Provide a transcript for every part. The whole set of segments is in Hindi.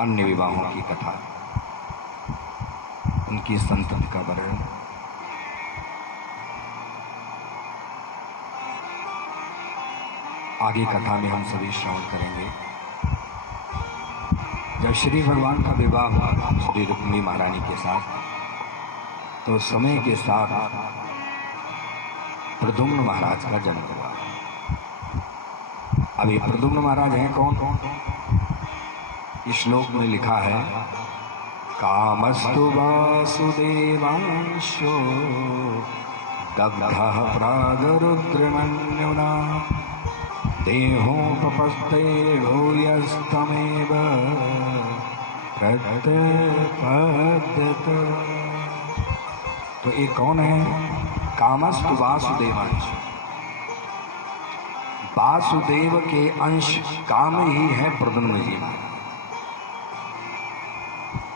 अन्य विवाहों की कथा, उनकी संतति का वर्णन। आगे कथा में हम सभी श्रवण करेंगे। जब श्री भगवान का विवाह हुआ श्री रुक्मिणी महारानी के साथ, तो समय के साथ प्रद्युम्न महाराज का जन्म हुआ। अब ये प्रद्युम्न महाराज हैं कौन? इस श्लोक में लिखा है, कामस्तु वासुदेवांशो दग्धः प्रागरुद्रमन्युना देहोपपस्ते भूयस्तमेव प्रत्यपद्यत। तो ये कौन है? कामस्तु वासुदेवांश, वासुदेव के अंश काम ही है प्रद्युम्न जी।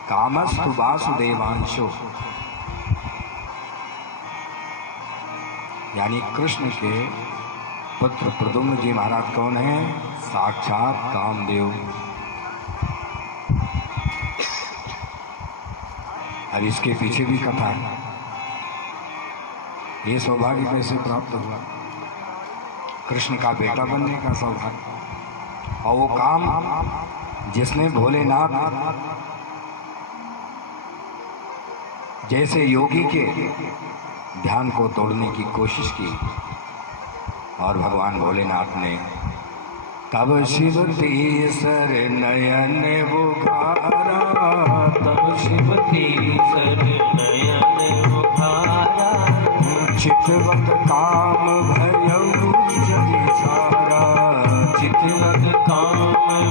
कामस्तु वासुदेवांशो, यानी कृष्ण के पुत्र प्रद्युम्न जी महाराज कौन है? साक्षात कामदेव। अब इसके पीछे भी कथा है। ये सौभाग्य कैसे प्राप्त हुआ? कृष्ण का बेटा बनने का सौभाग्य। और वो काम जिसने भोलेनाथ जैसे योगी के ध्यान को तोड़ने की कोशिश की, और भगवान भोलेनाथ ने तब शिव तीसर नयन बुखारा, तब शिव तीसर नयन बुखारा, चितवत काम भयउ जनि छारा, चितवत काम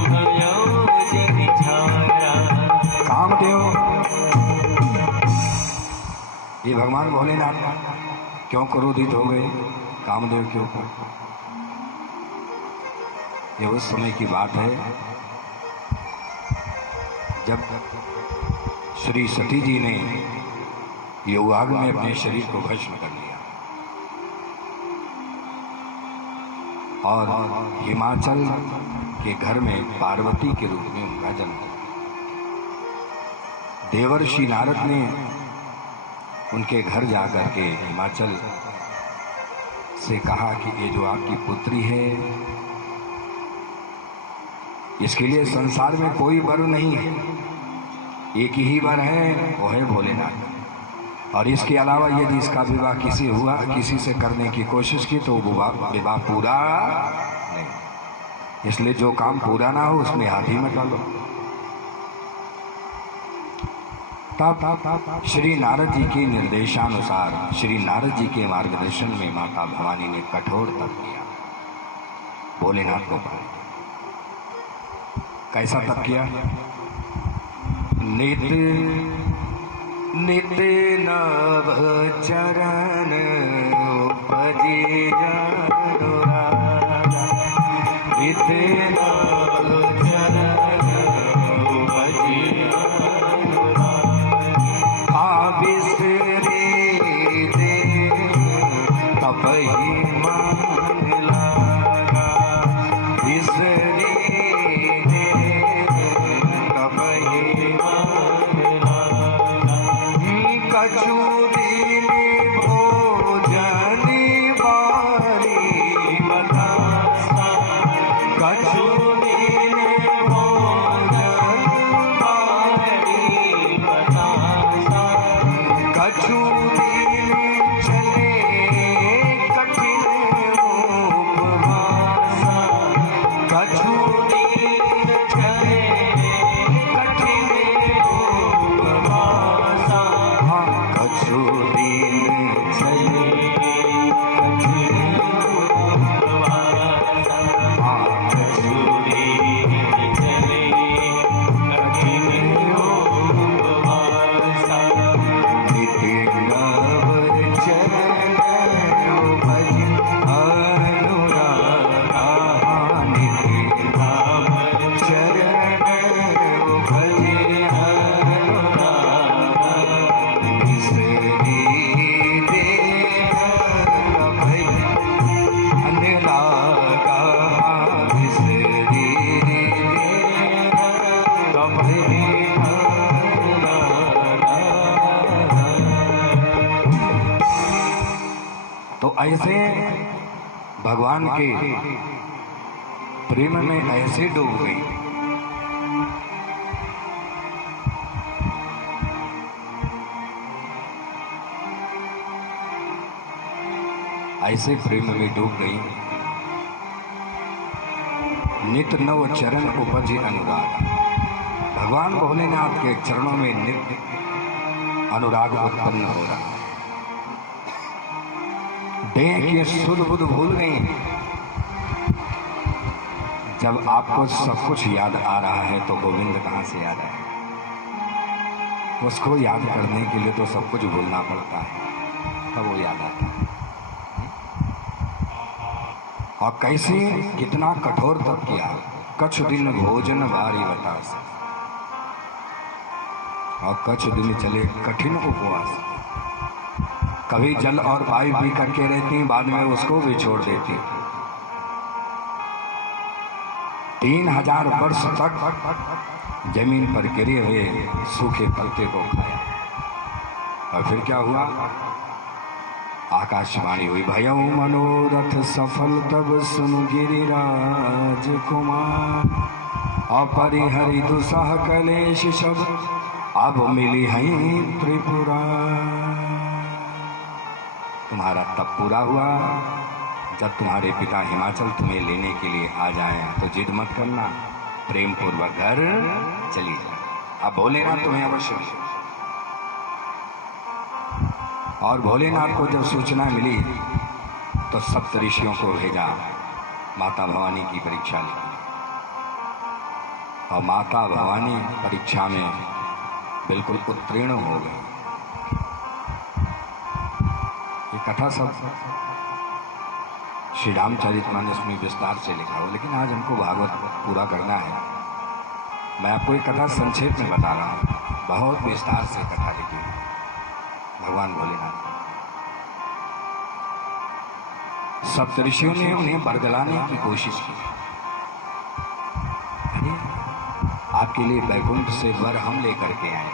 भयउ जनि छारा। कामदेव, ये भगवान भोलेनाथ क्यों क्रोधित हो गए कामदेव के ऊपर? ये उस समय की बात है जब श्री सती जी ने योगाग में अपने शरीर को भस्म कर लिया और हिमाचल के घर में पार्वती के रूप में उनका जन्म हुआ। देवर्षि नारद ने उनके घर जाकर के हिमाचल से कहा कि ये जो आपकी पुत्री है, इसके लिए संसार में कोई वर नहीं है, एक ही वर है, वो है भोलेनाथ। और इसके अलावा यदि इसका विवाह किसी से करने की कोशिश की तो विवाह पूरा नहीं। इसलिए जो काम पूरा ना हो उसमें हाथ ही मत डालो। तब श्री नारद जी के निर्देशानुसार, श्री नारद जी के मार्गदर्शन में माता भवानी ने कठोर तप किया भोलेनाथ को पाने। कैसा तप किया? नित नित नव चरण उपजे अनुराग, नित नव चरण उपजे अनुराग, बिसरे दे तपहि मान लागा, बिसरे दे तपहि मान लागा। कछु दिन भोजन बारी बतासा, कछु ऐसे भगवान के प्रेम में ऐसे डूब गई, ऐसे प्रेम में डूब गई, नित नव चरण उपजे अनुराग। भगवान भोलेनाथ के चरणों में नित्य अनुराग उत्पन्न हो रहा। देह की सुध बुध भूल गई। जब आपको सब कुछ याद आ रहा है तो गोविंद कहाँ से याद आए? उसको याद करने के लिए तो सब कुछ भूलना पड़ता है, तब वो याद आता है। और कैसे कितना कठोर तप किया, कछ दिन भोजन भारी बतास, और कछ दिन चले कठिन उपवास। कभी जल और वायु पी करके रहती, बाद में उसको भी छोड़ देती। 3000 वर्ष तक जमीन पर गिरे हुए सूखे पत्ते को खाया। और फिर क्या हुआ? आकाशवाणी हुई, भयउ मनोरथ सफल तब सुन गिरिराज कुमार, अपरिहरि दुसह कलेश सब अब मिली है त्रिपुरा। तुम्हारा तब पूरा हुआ। जब तुम्हारे पिता हिमाचल तुम्हें लेने के लिए आ जाएं तो जिद मत करना, प्रेम पूर्वक घर चली जाए। अब भोलेनाथ तुम्हें अवश्य मिले। और भोलेनाथ को जब सूचना मिली तो सप्त ऋषियों को भेजा माता भवानी की परीक्षा ली। और माता भवानी परीक्षा में बिल्कुल उत्तीर्ण हो गई। ये कथा सब श्री रामचरितमानस में विस्तार से लिखा हो, लेकिन आज हमको भागवत पूरा करना है। मैं आपको एक कथा संक्षेप में बता रहा हूँ, बहुत विस्तार से कथा लिखी है भगवान भोलेनाथ। सप्तऋषियों ने उन्हें बरगलाने की कोशिश की। अरे आपके लिए बैकुंठ से वर हम लेकर के आए,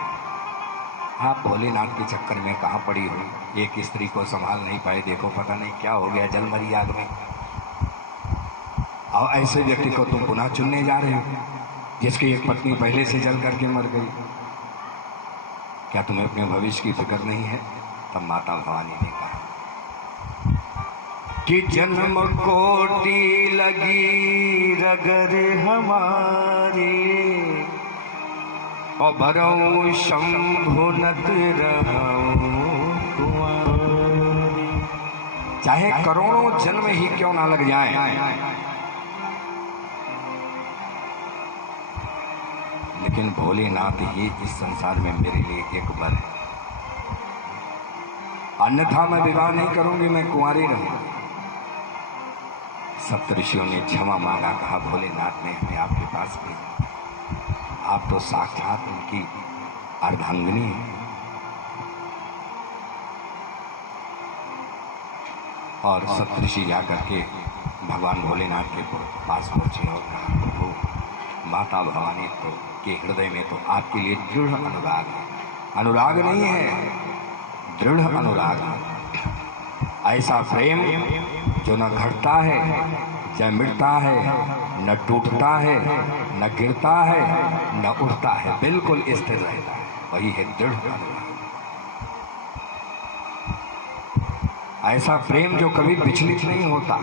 आप भोलेनाथ के चक्कर में कहाँ पड़ी हो? एक स्त्री को संभाल नहीं पाए, देखो पता नहीं क्या हो गया, जल मरी आग में। और ऐसे व्यक्ति को तुम पुनः चुनने जा रहे हो जिसकी एक पत्नी पहले से जल करके मर गई। क्या तुम्हें अपने भविष्य की फिक्र नहीं है? तब माता भवानी ने कहा कि जन्म कोटि लगी रगर हमारे, और भरऊं शंभु नत रहूं कुंवारी। चाहे करोड़ों जन्म ही क्यों ना लग जाएं, लेकिन भोलेनाथ ही इस संसार में मेरे लिए एक वर है। अन्यथा मैं विवाह नहीं करूंगी, मैं कुंवारी रहूंगी। सप्तऋषियों ने क्षमा मांगा, कहा भोलेनाथ ने हमें आपके पास भेजा, आप तो साक्षात उनकी अर्धांगिनी हैं। और सप्तऋषि जाकर के भगवान भोलेनाथ के पास पहुंचे और कहा, प्रभु माता भवानी तो के हृदय में तो आपके लिए दृढ़ अनुराग है। अनुराग नहीं है, दृढ़ अनुराग है। ऐसा प्रेम जो न घटता है, न मिटता है, न टूटता है, न गिरता है, न उठता है, बिल्कुल स्थिर रहता है, वही है दृढ़ अनुराग। ऐसा प्रेम जो कभी विचलित नहीं होता,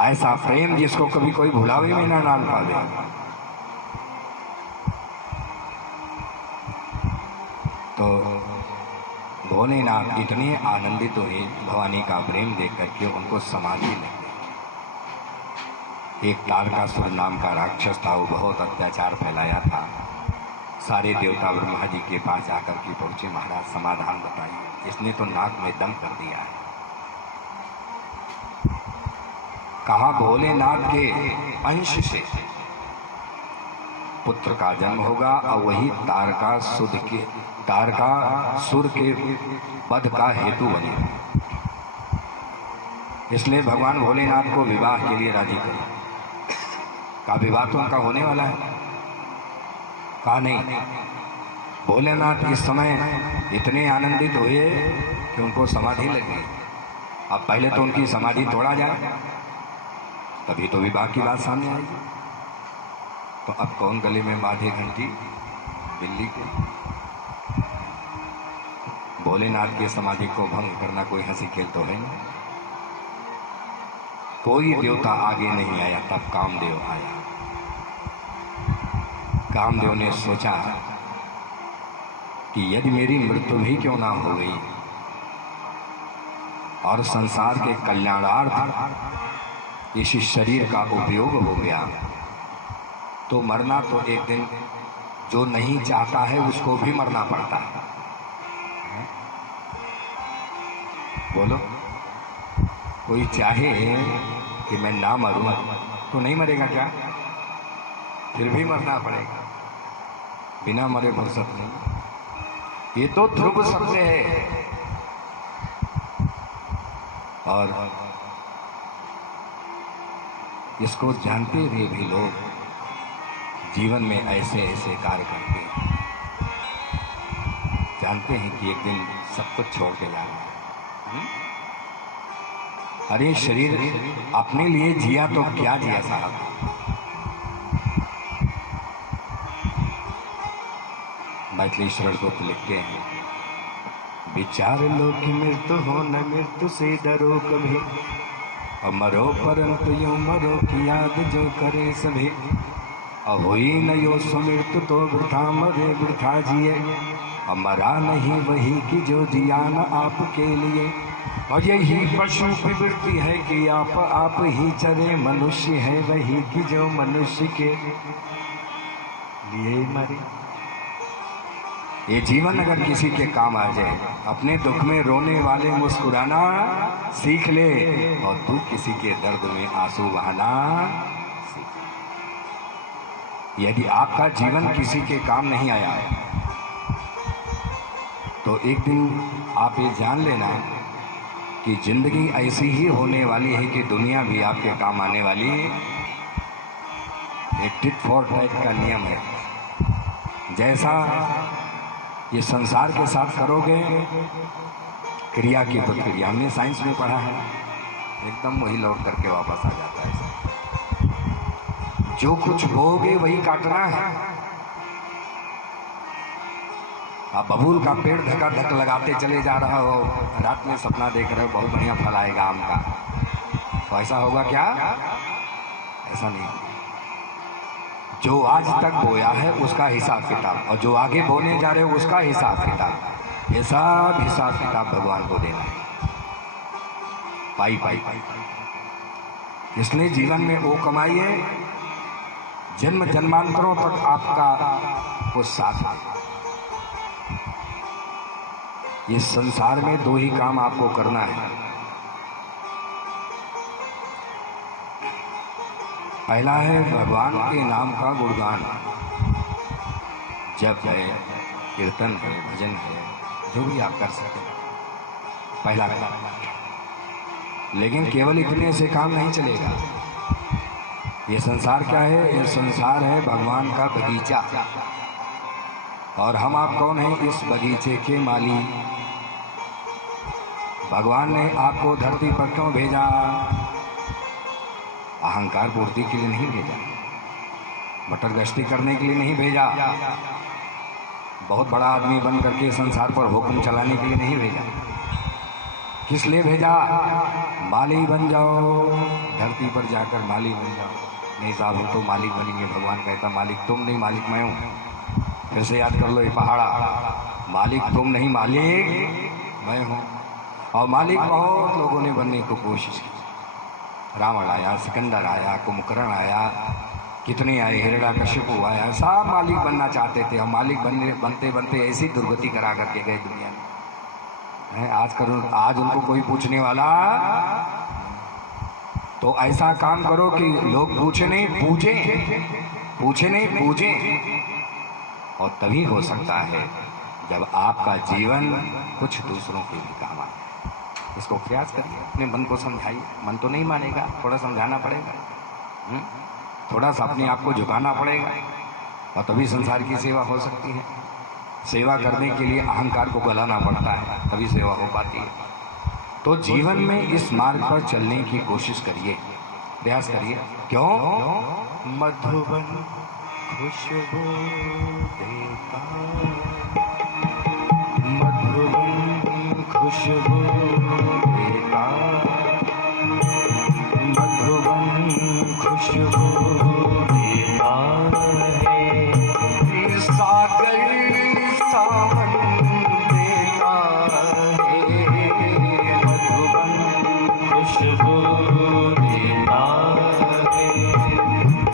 ऐसा प्रेम जिसको कभी कोई भुलावे में न डाल पावे। तो भोलेनाथ इतने आनंदित हुए भवानी का प्रेम देख करके, उनको समाधि लग गई। एक तारकासुर नाम का राक्षस था, वो बहुत अत्याचार फैलाया था। सारे देवता ब्रह्मा जी के पास जाकर के पहुंचे, महाराज समाधान बताइए, इसने तो नाक में दम कर दिया है। कहा वोलेनाथ के अंश से पुत्र का जन्म होगा और वही तारकासुर के वध का हेतु बनेगा। इसलिए भगवान भोलेनाथ को विवाह के लिए राजी करो। का विवाह तो उनका होने वाला है? कहा नहीं। भोलेनाथ इस समय इतने आनंदित हुए कि उनको समाधि लग गई अब पहले तो उनकी समाधि तोड़ा जाए, तभी तो विवाह की बात सामने आएगी। तो अब कौन गले में बांधे घंटी बिल्ली के? भोलेनाथ की समाधि को भंग करना कोई हंसी खेल तो है नहीं। कोई देवता आगे नहीं आया, तब कामदेव आया। कामदेव ने सोचा कि यदि मेरी मृत्यु भी क्यों ना हो गई और संसार के कल्याणार्थ इस शरीर का उपयोग हो गया, तो मरना तो एक दिन जो नहीं चाहता है उसको भी मरना पड़ता है। बोलो, कोई चाहे कि मैं ना मरूं तो नहीं मरेगा क्या? फिर भी मरना पड़ेगा, बिना मरे फुर्सत नहीं। ये तो ध्रुव सत्य है। और इसको जानते हुए भी लोग जीवन में ऐसे ऐसे कार्य करते हैं, जानते हैं कि एक दिन सब कुछ छोड़ के जाना है। अरे शरीर अपने लिए जिया तो क्या जिया साहब। मैथिलीश्वर को लिखते हैं, विचार लो कि मृत्यु हो न मृत्यु से डरो कभी, और मरो परंतु यूं मरो की याद जो करे सभी, और हुई न यो सुमृत्यु तो वृथा मरे वृथा जिए, और मरा नहीं वही की जो जिया न आपके लिए। और यही पशु प्रवृत्ति है कि आप ही चरे, मनुष्य है वही की जो मनुष्य के लिए मरे। ये जीवन अगर किसी के काम आ जाए, अपने दुख में रोने वाले मुस्कुराना सीख ले, और तू किसी के दर्द में आंसू बहाना सीख ले। यदि आपका जीवन किसी के काम नहीं आया तो एक दिन आप ये जान लेना कि जिंदगी ऐसी ही होने वाली है कि दुनिया भी आपके काम आने वाली है। एक टिट फॉर टैट का नियम है, जैसा ये संसार के साथ करोगे क्रिया की प्रक्रिया, हमने साइंस में पढ़ा है, एकदम वही लौट करके वापस आ जाता है। जो कुछ बोगे वही काटना है। आप बबूल का पेड़ धका धक लगाते चले जा रहा हो, रात में सपना देख रहे हो बहुत बढ़िया फल आएगा आम का, तो ऐसा होगा क्या? ऐसा नहीं। जो आज तक बोया है उसका हिसाब किताब, और जो आगे बोने जा रहे हो उसका हिसाब किताब, ये सब हिसाब किताब भगवान को देना है, पाई पाई पाई। इसलिए जीवन में वो कमाइए जन्म जन्मांतरों तक आपका वो साथ है। ये संसार में दो ही काम आपको करना है। पहला है भगवान के नाम का गुणगान, जप है, कीर्तन है, भजन है, जो भी आप कर सकते हैं, पहला काम। लेकिन केवल इतने से काम नहीं चलेगा। ये संसार क्या है? ये संसार है भगवान का बगीचा, और हम आप कौन हैं? इस बगीचे के माली। भगवान ने आपको धरती पर क्यों भेजा? अहंकार पूर्ति के लिए नहीं भेजा, मटर गश्ती करने के लिए नहीं भेजा, बहुत बड़ा आदमी बन करके संसार पर हुक्म चलाने के लिए नहीं भेजा। किस लिए भेजा? माली बन जाओ, धरती पर जाकर माली बन जाओ। नहीं साहब हम तो मालिक बनेंगे। भगवान कहता मालिक तुम नहीं, मालिक मैं हूँ। फिर से याद कर लो ये पहाड़ा, मालिक तुम नहीं, मालिक मैं हूँ। और मालिक बहुत लोगों ने बनने को कोशिश की। रावण आया, सिकंदर आया, कुंभकर्ण आया, कितने आए, हिरण्यकशिपु आया, सब मालिक बनना चाहते थे। और मालिक बनते बनते ऐसी दुर्गति करा करके गए दुनिया में। आज उनको कोई पूछने वाला, तो ऐसा काम करो कि लोग पूछे नहीं पूछे, और तभी हो सकता है जब आपका जीवन कुछ दूसरों के भी काम आए। इसको प्रयास करिए, अपने मन को समझाइए। मन तो नहीं मानेगा, थोड़ा समझाना पड़ेगा, थोड़ा सा अपने आप को झुकाना पड़ेगा, और तभी संसार की सेवा हो सकती है। सेवा करने के लिए अहंकार को गलाना पड़ता है, तभी सेवा हो पाती है। तो जीवन में इस मार्ग पर चलने की कोशिश करिए, प्रयास करिए। क्यों? मधुबन खुशबू देता, मधुबन खुशबू देता, मधुबन खुशबू देता है। सागर सावन देता है, मधुबन खुशबू देता है।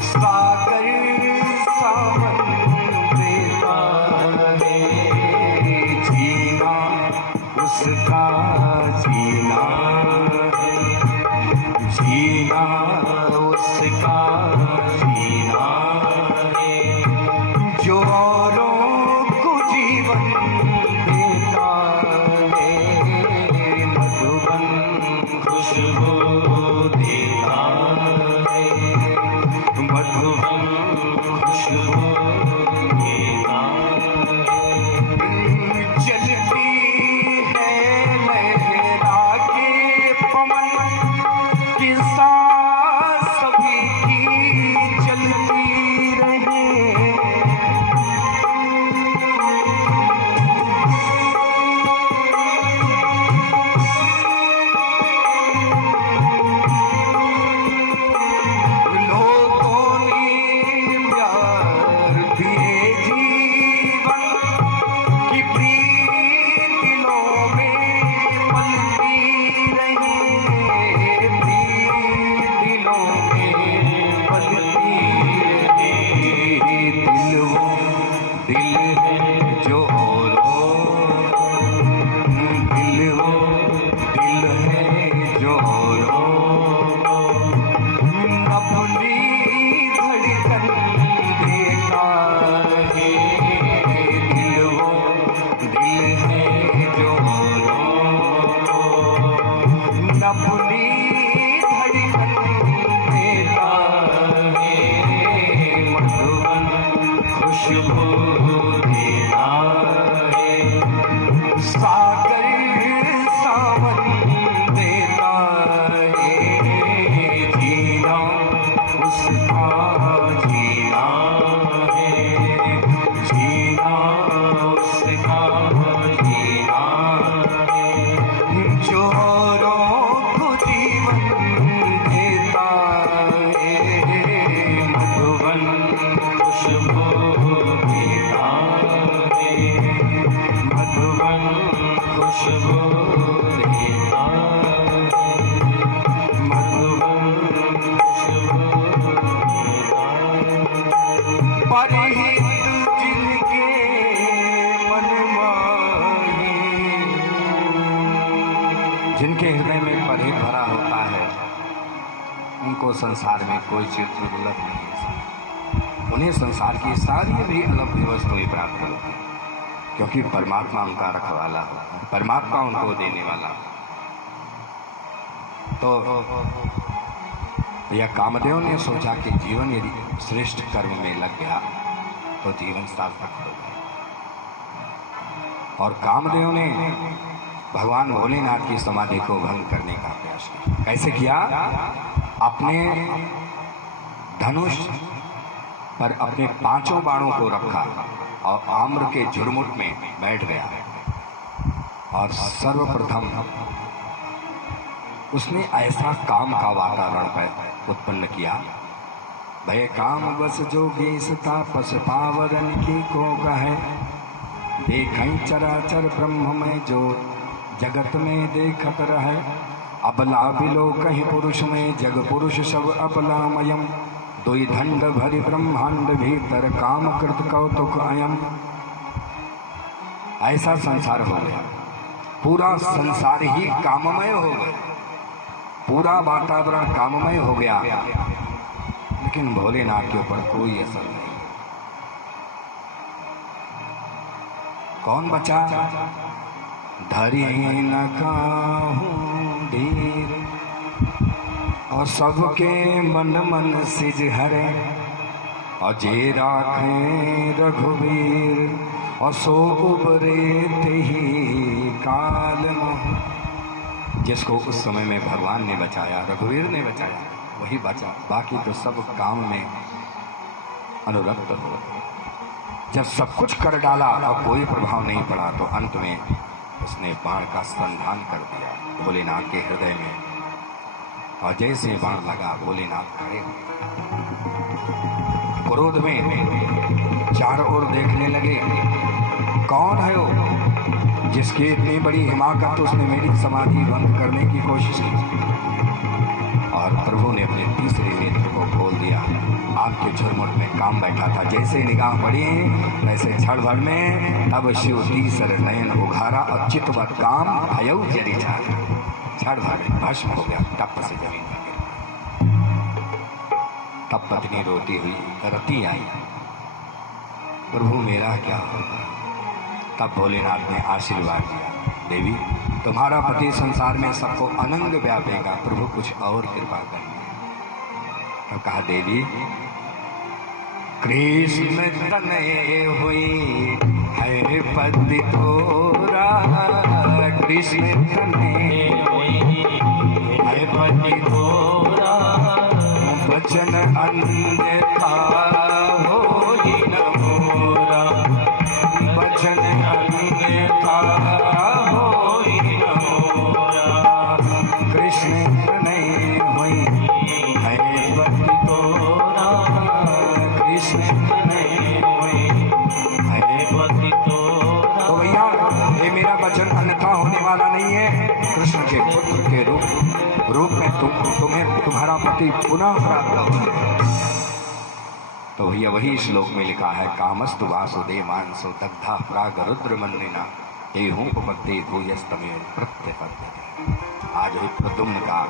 सागर सावन देता है, जीना उसका जीना है, जीना उसका जीना है, जो औरों को जीवन देता है, मधुबन खुशबू देता है, मधुबन खुशबू देता है। चलती है लहरा के पवन की सांस सभी की चलती रहे, लोगों ने प्यार दिए जीवन की प्रीत दिलों में पलती रहे, प्रीत दिलों में पलती रहे। दिल वो दिल है जो औरों, दिल वो दिल है जो औरों अपनी धड़कन देता है, दिल वो दिल है जो औरों अपनी धड़कन देता है, मधुबन खुशबू देता है। सागर सावन देता है, जीना उसका जीना है, जीना उसका जीना है। जो औरों को जीवन देता है, मधुबन खुशबू देता है, मधुबन खुशबू देता है, मधुबन खुशबू देता है। परहित जिनके मन माही, जिनके हृदय में परहित भरा होता है, उनको संसार में कोई चीज दुर्लभ नहीं है। उन्हें संसार की सारी भी अलग वस्तुएं प्राप्त होती, क्योंकि परमात्मा उनका रखवाला होता है, परमात्मा उनको देने वाला। तो यह कामदेव ने सोचा कि जीवन यदि श्रेष्ठ कर्म में लग गया तो जीवन सार्थक हो गया, और कामदेव ने भगवान भोलेनाथ की समाधि को भंग करने का प्रयास किया। कैसे किया? अपने धनुष पर अपने 5 बाणों को रखा और आम्र के झुरमुट में बैठ गया, और सर्वप्रथम उसने ऐसा काम का वातावरण उत्पन्न किया। भय काम बस जोगी तापस पावरन की को कहे, देखें चराचर ब्रह्म में जो जगत में देखत रहे, अबला बिलो कहीं पुरुष में जग पुरुष सब अबलामयम, दुई धंड भरी ब्रह्मांड भीतर काम कृत कौतुक अयम। ऐसा संसार हो गया, पूरा संसार ही काममय हो गया, पूरा वातावरण काममय हो गया, लेकिन भोलेनाथ के ऊपर कोई असर नहीं। कौन बचा? धरी न काहूं धीर, और सबके मन मन सिज हरे, और जे राखे रघुवीर, और सो उबरे ही काल मोह। जिसको उस समय में भगवान ने बचाया, रघुवीर ने बचाया, वही बचा, बाकी तो सब काम में अनुरक्त हो। जब सब कुछ कर डाला और कोई प्रभाव नहीं पड़ा तो अंत में उसने बाण का संधान कर दिया भोलेनाथ के हृदय में, और जैसे बाण लगा भोलेनाथ खड़े हो क्रोध में चारों ओर देखने लगे, कौन है वो जिसकी इतनी बड़ी हिमाकत, उसने मेरी समाधि भंग करने की कोशिश की। और प्रभु ने अपने तीसरे नेत्र को खोल दिया। आपके झुरमुट में काम बैठा था, जैसे निगाह पड़ी वैसे क्षण भर में अब शिव तीसर नयन उघारा और चितवत काम भयउ जरी जाए, क्षण भर में भस्म हो गया, टप से जमीन पर गिर। तब पत्नी रोती हुई रती आई, प्रभु मेरा क्या होगा। तब भोलेनाथ ने आशीर्वाद दिया, देवी तुम्हारा पति संसार में सबको अनंग व्यापेगा, प्रभु कुछ और कृपा करें। तो कहा, देवी कृष्ण तनय हुई है पति तोरा, कृष्ण तनय हुई है पति तोरा, वचन अन्यथा होई न मोरा, वचन अन्यथा होई न मोरा, कृष्ण तनय हुई है पति तोरा, कृष्ण तनय हुई है पति तोरा। तो भैया ये मेरा वचन अन्यथा होने वाला नहीं है, कृष्ण के पुत्र के रूप में तुम्हें तुम्हारा पति पुनः प्राप्त हो। तो भैया वही श्लोक में लिखा है, कामस्तु वासुदेव मानसो दग्धा प्राग रुद्र मंदिना एहूं उपपत्ति भूयस्तमे प्रत्यपद्यते। आज ही प्रद्युम्न का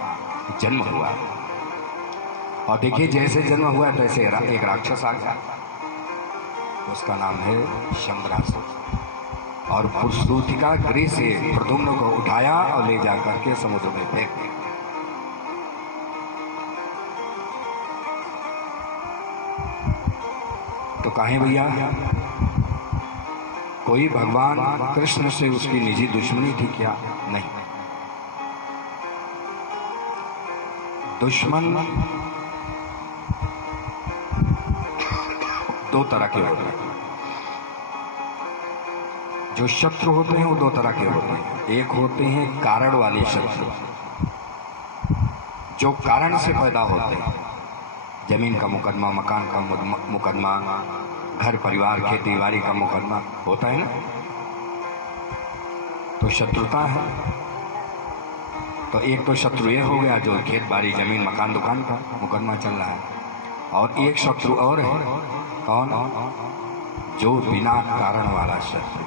जन्म हुआ, और देखिए जैसे जन्म हुआ तैसे एक राक्षस आ गया, उसका नाम है शंबरासुर, और पुरुषूतिका गृह से प्रद्युम्न को उठाया और ले जाकर के समुद्र में फेंक दिया। तो कहें भैया कोई भगवान कृष्ण से उसकी निजी दुश्मनी थी क्या? नहीं, दुश्मन दो तरह के होते हैं। जो शत्रु होते हैं वो दो तरह के होते हैं। एक होते हैं कारण वाले शत्रु, जो कारण से पैदा होते हैं, जमीन का मुकदमा, मकान का मुकदमा, घर परिवार खेती बाड़ी का मुकदमा होता है ना, तो शत्रुता है। तो एक तो शत्रु ये हो गया जो खेत बाड़ी जमीन मकान दुकान का मुकदमा चल रहा है, और एक शत्रु और है, कौन? जो बिना कारण वाला शत्रु,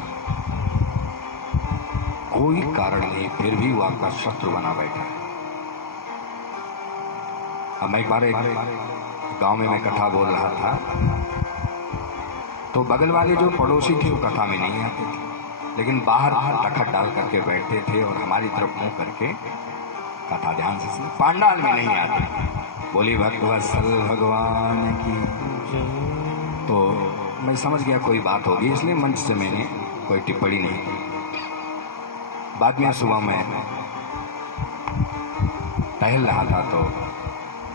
कोई कारण नहीं फिर भी वो आपका शत्रु बना बैठा है। अब मैं एक बार गांव में मैं कथा बोल रहा था, तो बगल वाले जो पड़ोसी थे वो कथा में नहीं आते थे, लेकिन बाहर तखत डाल करके बैठते थे और हमारी तरफ मुंह करके कथा ध्यान से सुनते। पांडाल में नहीं आते। बोली भक्तवत्सल भगवान की। तो मैं समझ गया कोई बात होगी, इसलिए मंच से मैंने कोई टिप्पणी नहीं की। बाद में सुबह में टहल रहा था तो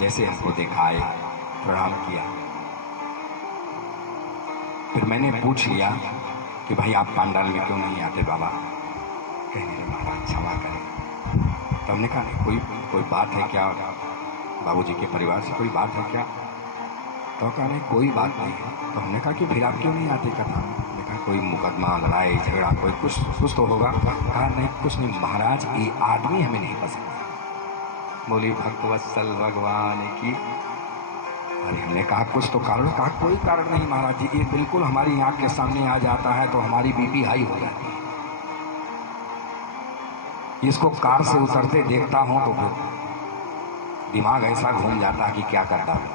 जैसे हमको दिखाए प्रणाम किया, फिर मैंने पूछ लिया कि भाई आप पांडाल में क्यों नहीं आते बाबा? कहने लगे महाराज क्षमा करें। तो हमने कहा कोई बात है क्या? बाबूजी के परिवार से कोई बात है क्या? तो कहा नहीं कोई बात नहीं है। तो हमने कहा कि फिर आप क्यों नहीं आते कथा? हमने कहा कोई मुकदमा लड़ाई झगड़ा कोई कुछ तो होगा। कहा नहीं कुछ नहीं महाराज, ये आदमी हमें नहीं पसंद। बोली भक्तवत्सल भगवान की। अरे हमने कहा कुछ तो कारण। कहा कोई कारण नहीं महाराज जी, ये बिल्कुल हमारी आंख के सामने आ जाता है तो हमारी बीपी हाई हो जाती है। इसको कार से उतरते देखता हूं तो फिर दिमाग ऐसा घूम जाता है कि क्या करता है।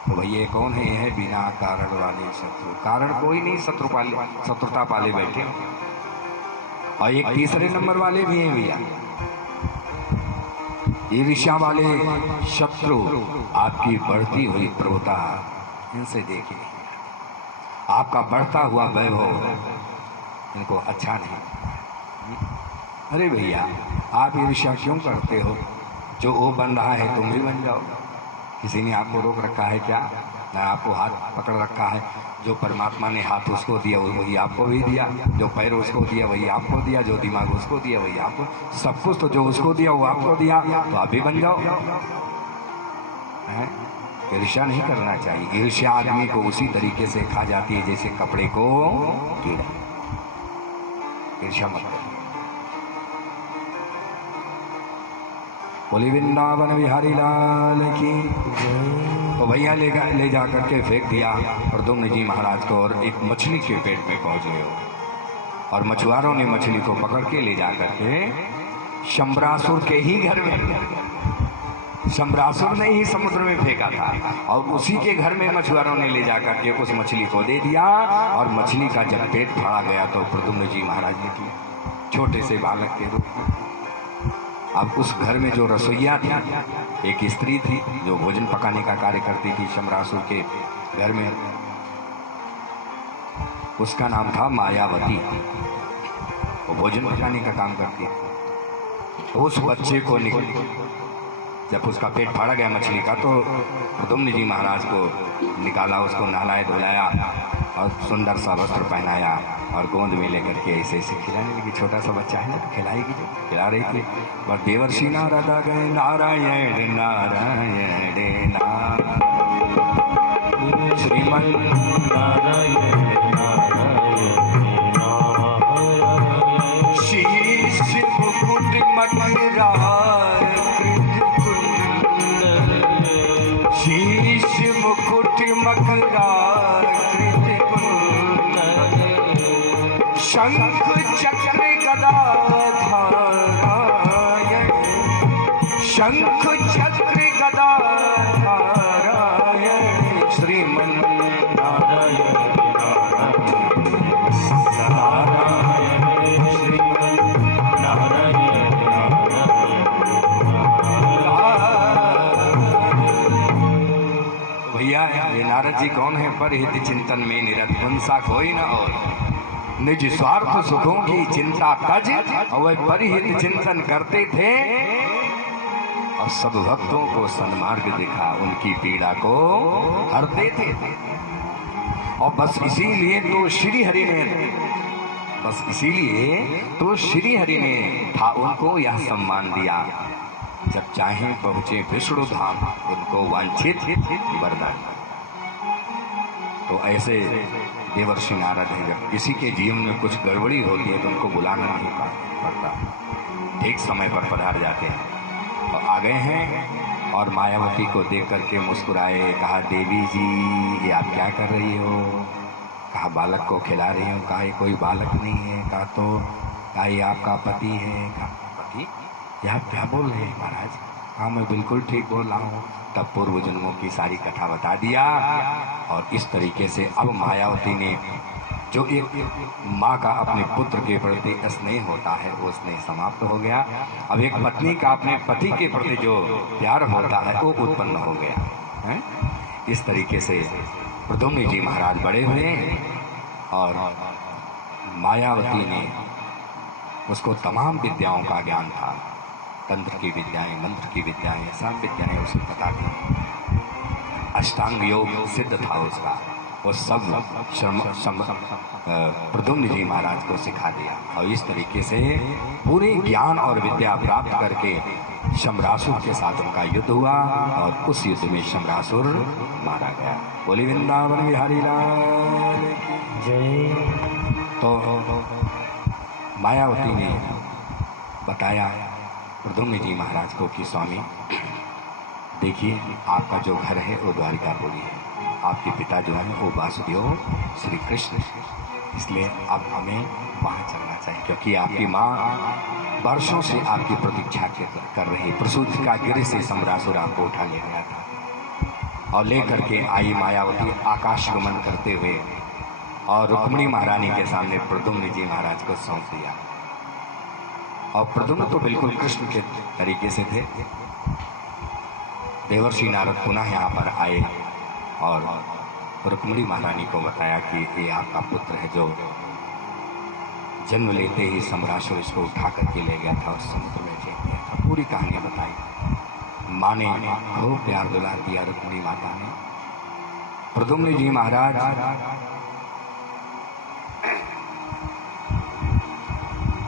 तो भैया कौन है? ये है बिना कारण वाले शत्रु। कारण कोई नहीं, शत्रुता पाले बैठे। और एक तीसरे नंबर वाले भी हैं भैया, ईर्ष्या वाले शत्रु, आपकी बढ़ती हुई प्रभुता, इनसे देखिए आपका बढ़ता हुआ वैभव इनको अच्छा नहीं। अरे भैया आप ईर्ष्या क्यों करते हो? जो वो बन रहा है तुम भी बन जाओ। किसी ने आपको रोक रखा है क्या? ना आपको हाथ पकड़ रखा है। जो परमात्मा ने हाथ उसको दिया वही आपको भी दिया, जो पैर उसको दिया वही आपको दिया, जो दिमाग उसको दिया वही आपको, सब कुछ तो जो उसको दिया वो आपको दिया, तो आप भी बन जाओ। ईर्ष्या नहीं करना चाहिए। ईर्ष्या आदमी को उसी तरीके से खा जाती है जैसे कपड़े को कीड़ा। ईर्ष्या मत करो। बोली वृंदावन बिहारी लाल की। तो भैया ले जा करके फेंक दिया प्रद्युम्न जी महाराज को, और एक मछली के पेट में पहुंच गए और मछुआरों ने मछली को पकड़ के ले जा करके शंबरासुर के ही घर में, शंबरासुर ने ही समुद्र में फेंका था, और उसी के घर में मछुआरों ने ले जा करके उस मछली को दे दिया। और मछली का जब पेट फाड़ा गया तो प्रद्युम्न जी महाराज निकले छोटे से बालक के रूप में। अब उस घर में जो रसोइया थी, एक स्त्री थी जो भोजन पकाने का कार्य करती थी शंबरासुर के घर में, उसका नाम था मायावती। वो भोजन पकाने का काम करती थी। उस बच्चे को जब उसका पेट फाड़ा गया मछली का, तो प्रद्युम्न जी महाराज को निकाला, उसको नहलाया धुलाया और सुंदर सा वस्त्र पहनाया और गोंद में लेकर के ऐसे ऐसे खिलाने लगी। छोटा सा बच्चा है ना, तो खिलाएगी, जो खिला रही थी। और देवर्षि नारद गए नारायण नारायण नारायण श्रीमन नारायण नारायण शीश मुकुट मकरा शीश मुकुट मकरा शंख चक्र गदा धारायण शंख चक्र गदा धारायण श्रीमन नारायण नारायण श्रीमन नारायण भैया ये नारद जी कौन है? परहित चिंतन में निरत पुंसा कोई न और, निज स्वार्थ सुखों की चिंता तज, और वह परिहित चिंतन करते थे और सब भक्तों को सन्मार्ग दिखा, उनकी पीड़ा को हरते थे। और बस इसीलिए तो श्री हरि ने था उनको यह सम्मान दिया। जब चाहे पहुंचे विष्णु धाम, उनको वांछित वरदान। तो ऐसे देवर्षि नारद है, जब किसी के जीवन में कुछ गड़बड़ी होती है तो उनको बुलाना नहीं पड़ता, ठीक समय पर पधार जाते हैं। और आ गए हैं और मायावती को देख करके मुस्कुराए, कहा देवी जी ये आप क्या कर रही हो? कहा बालक को खिला रही हूँ। कहा ये कोई बालक नहीं है। कहा ये आपका पति है। कहा पति? ये आप क्या बोल रहे हैं महाराज? हाँ मैं बिल्कुल ठीक बोल रहा हूँ। तब पूर्व जन्मों की सारी कथा बता दिया। और इस तरीके से अब मायावती ने, जो एक माँ का अपने पुत्र के प्रति स्नेह होता है वो स्नेह समाप्त हो गया। अब एक पत्नी का अपने पति के प्रति जो प्यार होता है वो उत्पन्न हो गया है। इस तरीके से प्रद्युम्न जी महाराज बड़े हुए और मायावती ने, उसको तमाम विद्याओं का ज्ञान था, तंत्र की विद्याएं, मंत्र की विद्याएं, सब विद्याएं उसे पता थी। अष्टांग योग सिद्ध था उसका, वो सब प्रद्युम्न जी महाराज को सिखा दिया। और इस तरीके से पूरे ज्ञान और विद्या प्राप्त करके शंबरासुर के साथ उनका युद्ध हुआ और उस युद्ध में शंबरासुर मारा गया। बोली वृंदावन बिहारी लाल की जय। तो मायावती ने बताया प्रद्युम्न जी महाराज को कि स्वामी देखिए आपका जो घर है वो द्वारिकापुरी है, आपके पिता जो हैं वो वासुदेव श्री कृष्ण, इसलिए अब हमें वहाँ चलना चाहिए, क्योंकि आपकी माँ वर्षों से आपकी प्रतीक्षा कर रही। प्रसूति का गिर से शंबरासुर आपको उठा ले गया था और लेकर के आई मायावती आकाश गमन करते हुए और रुक्मिणी महारानी के सामने प्रद्युम्न जी महाराज को सौंप दिया। और प्रद्युम्न तो बिल्कुल कृष्ण के तरीके से थे। देवर्षि नारद पुनः यहाँ पर आए और रुक्मिणी महारानी को बताया कि ये आपका पुत्र है जो जन्म लेते ही शंबरासुर इसको उठा करके ले गया था और समुद्र में पूरी कहानी बताई। माँ ने खूब प्यार दुलार दिया रुक्मिणी माता ने। प्रद्युम्न जी महाराज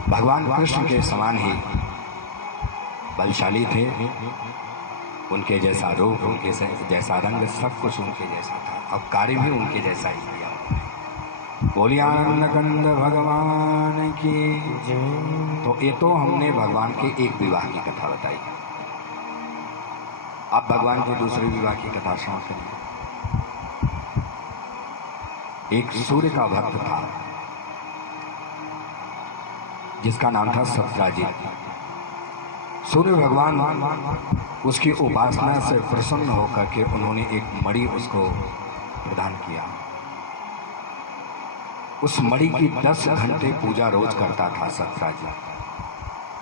भगवान कृष्ण के समान ही बलशाली थे। उनके जैसा रूप, उनके जैसा रंग, सब कुछ उनके जैसा था। अब कार्य भी उनके जैसा ही किया। बोलिए आनंद कंद भगवान की जय। तो ये तो हमने भगवान के एक विवाह की कथा बताई। अब भगवान के दूसरे विवाह की कथा सुन करिए। एक सूर्य का भक्त था जिसका नाम था सत्राजित। सूर्य भगवान उसकी उपासना से प्रसन्न होकर के उन्होंने एक मणि उसको प्रदान किया। उस मणि की 10 घंटे पूजा रोज करता था सत्राजित,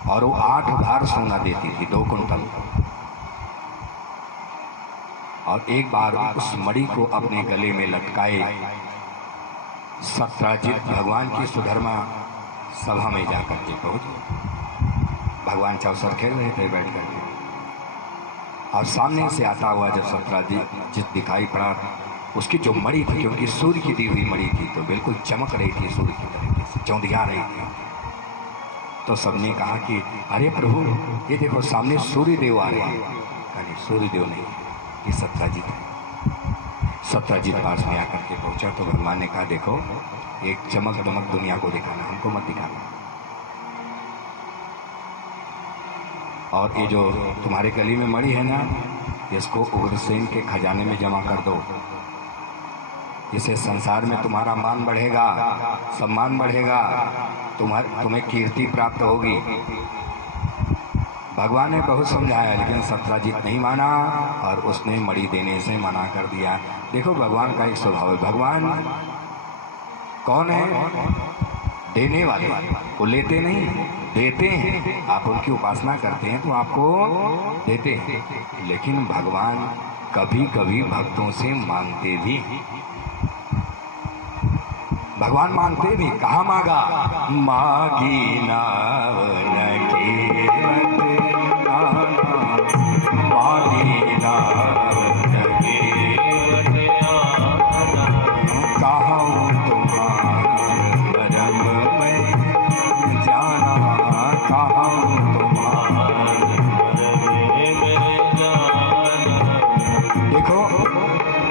और वो 8 बार सोना देती थी, 2 कुंटल। और एक बार उस मणि को अपने गले में लटकाए सत्राजित भगवान की सुधर्मा सभा में जाकर के पहुंचे। भगवान चौसर खेल रहे थे बैठ करके, और सामने से आता हुआ जब सत्राजित दिखाई पड़ा, उसकी जो मणि थी, क्योंकि सूर्य की दी हुई मणि थी, तो बिल्कुल चमक रही थी, सूर्य की तरीके से चौंधिया रही थी। तो सबने कहा कि अरे प्रभु, ये देखो सामने सूर्य देव आ रहे हैं। कहा सूर्य देव नहीं, ये सत्राजित है। सत्राजित पास में आकर के पहुंचा तो भगवान ने कहा देखो, एक चमक दमक दुनिया को दिखाना, हमको मत दिखाना। और ये जो तुम्हारे गले में मणि है ना, इसको उग्रसेन के खजाने में जमा कर दो। इससे संसार में तुम्हारा मान बढ़ेगा, सम्मान बढ़ेगा, तुम्हें कीर्ति प्राप्त होगी। भगवान ने बहुत समझाया, लेकिन सत्राजित नहीं माना और उसने मणि देने से मना कर दिया। देखो भगवान का एक स्वभाव है। भगवान कौन है? देने वाले। वो लेते नहीं, देते हैं। आप उनकी उपासना करते हैं तो आपको देते हैं, लेकिन भगवान कभी कभी भक्तों से मांगते भी। भगवान मांगते भी। कहाँ मांगा? मागी नावन केवट आना, मागी नावन केवट आना, कहूँ तुम्हार परम में जाना, कहूँ तुम्हार परम में जाना। देखो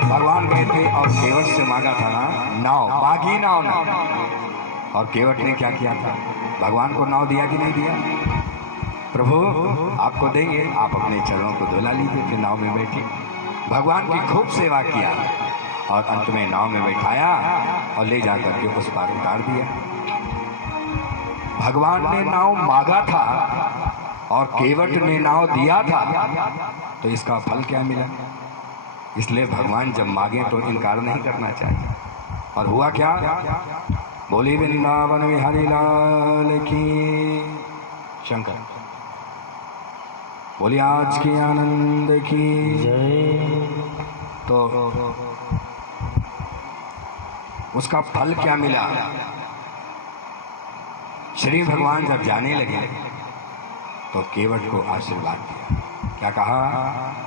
भगवान गए थे और केवट से मांगा था ना नाव, मागी नाव ना। और केवट ने क्या किया था? भगवान को नाव दिया कि नहीं दिया? प्रभु आपको देंगे, आप अपने चरणों को धुला लीजिए, फिर नाव में बैठिए। भगवान की खूब सेवा किया और अंत में नाव में बैठाया और ले जाकर के उस पार उतार दिया। भगवान ने नाव मांगा था और केवट ने नाव दिया था, तो इसका फल क्या मिला? इसलिए भगवान जब मांगे तो इनकार नहीं करना चाहिए। और हुआ क्या? बोली वृंदावन बिहारी लाल की शंकर। बोली आज की आनंद की जय। तो उसका फल क्या मिला? श्री भगवान जब जाने लगे तो केवट को आशीर्वाद दिया। क्या कहा?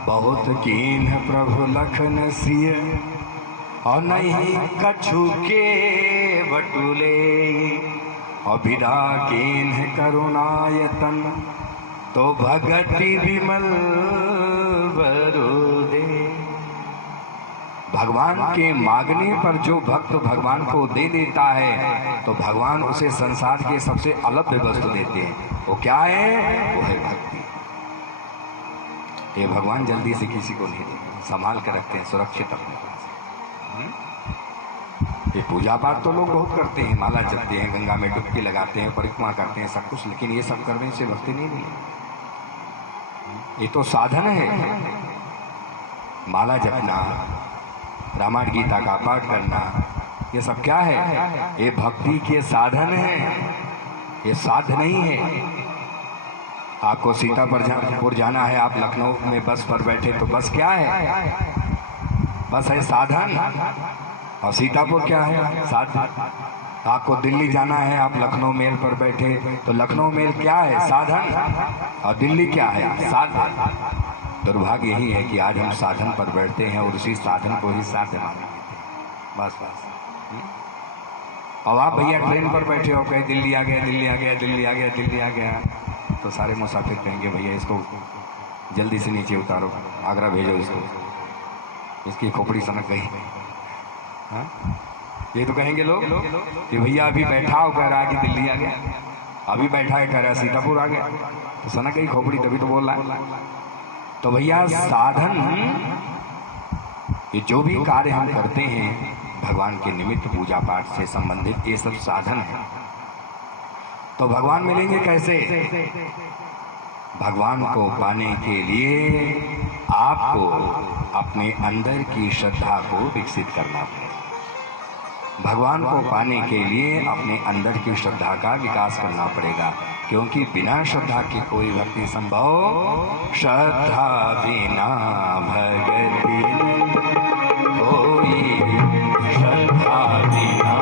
बहुत कीन प्रभु लखन सिय, और नहीं कछु के बटुले, और विदा कीन करुणायतन, तो भगति विमल बरुदे। भगवान के मांगने पर जो भक्त भगवान को दे देता है तो भगवान उसे संसार के सबसे अलग वस्तु देते हैं। वो क्या है? वो है भक्ति। ये भगवान जल्दी से किसी को नहीं देते, संभाल कर रखते हैं सुरक्षित अपने पास। ये पूजा पाठ तो लोग बहुत करते हैं, माला जपते हैं, गंगा में डुबकी लगाते हैं, परिक्रमा करते हैं, सब कुछ, लेकिन ये सब करने से भक्ति नहीं मिलेगी। ये तो साधन है। माला जपना, रामायण गीता का पाठ करना, ये सब क्या है? ये भक्ति के साधन है, ये साध नहीं है। आपको सीतापुर जाना है, आप लखनऊ में बस पर बैठे, तो बस क्या है? बस है साधन। और सीतापुर क्या है? साधन। तो आपको दिल्ली जाना है, आप लखनऊ मेल पर बैठे, तो लखनऊ मेल क्या है? साधन। और दिल्ली क्या है? साधन। दुर्भाग्य यही है कि आज हम साधन पर बैठते हैं और उसी साधन को ही साध्य मानते हैं। बस बस। अब आप भैया ट्रेन पर बैठे हो, कहे दिल्ली आ गया, दिल्ली आ गया, दिल्ली आ गया, दिल्ली आ गया, तो सारे मुसाफिर कहेंगे भैया इसको जल्दी से नीचे उतारो, आगरा भेजो इसको, इसकी खोपड़ी सनक गई। हाँ? ये तो कहेंगे लोग कि भैया अभी बैठा हो, कह रहा है कि दिल्ली आ गया, अभी बैठा है, कह रहा है सीतापुर आ गया, तो सनक गई खोपड़ी, तभी तो बोल रहा है। तो भैया साधन, ये जो भी कार्य हम करते हैं भगवान के निमित्त, पूजा पाठ से संबंधित, ये सब साधन है। तो भगवान मिलेंगे कैसे? भगवान को पाने के लिए आपको अपने अंदर की श्रद्धा को विकसित करना पड़ेगा। भगवान को पाने के लिए अपने अंदर की श्रद्धा का विकास करना पड़ेगा, क्योंकि बिना श्रद्धा के कोई भक्ति संभव। श्रद्धा बिना भक्ति कोई, श्रद्धा बिना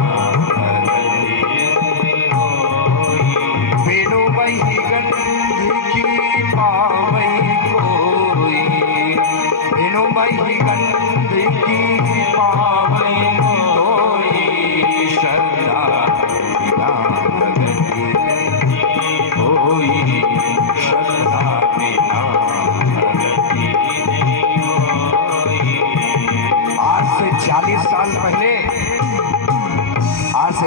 भक्ति होई। बिनु वही गंध की पावई कोई, बिनु वही गंध की पावई कोई। श्रद्धा बिना भक्ति होई, श्रद्धा बिना भक्ति होई। आज से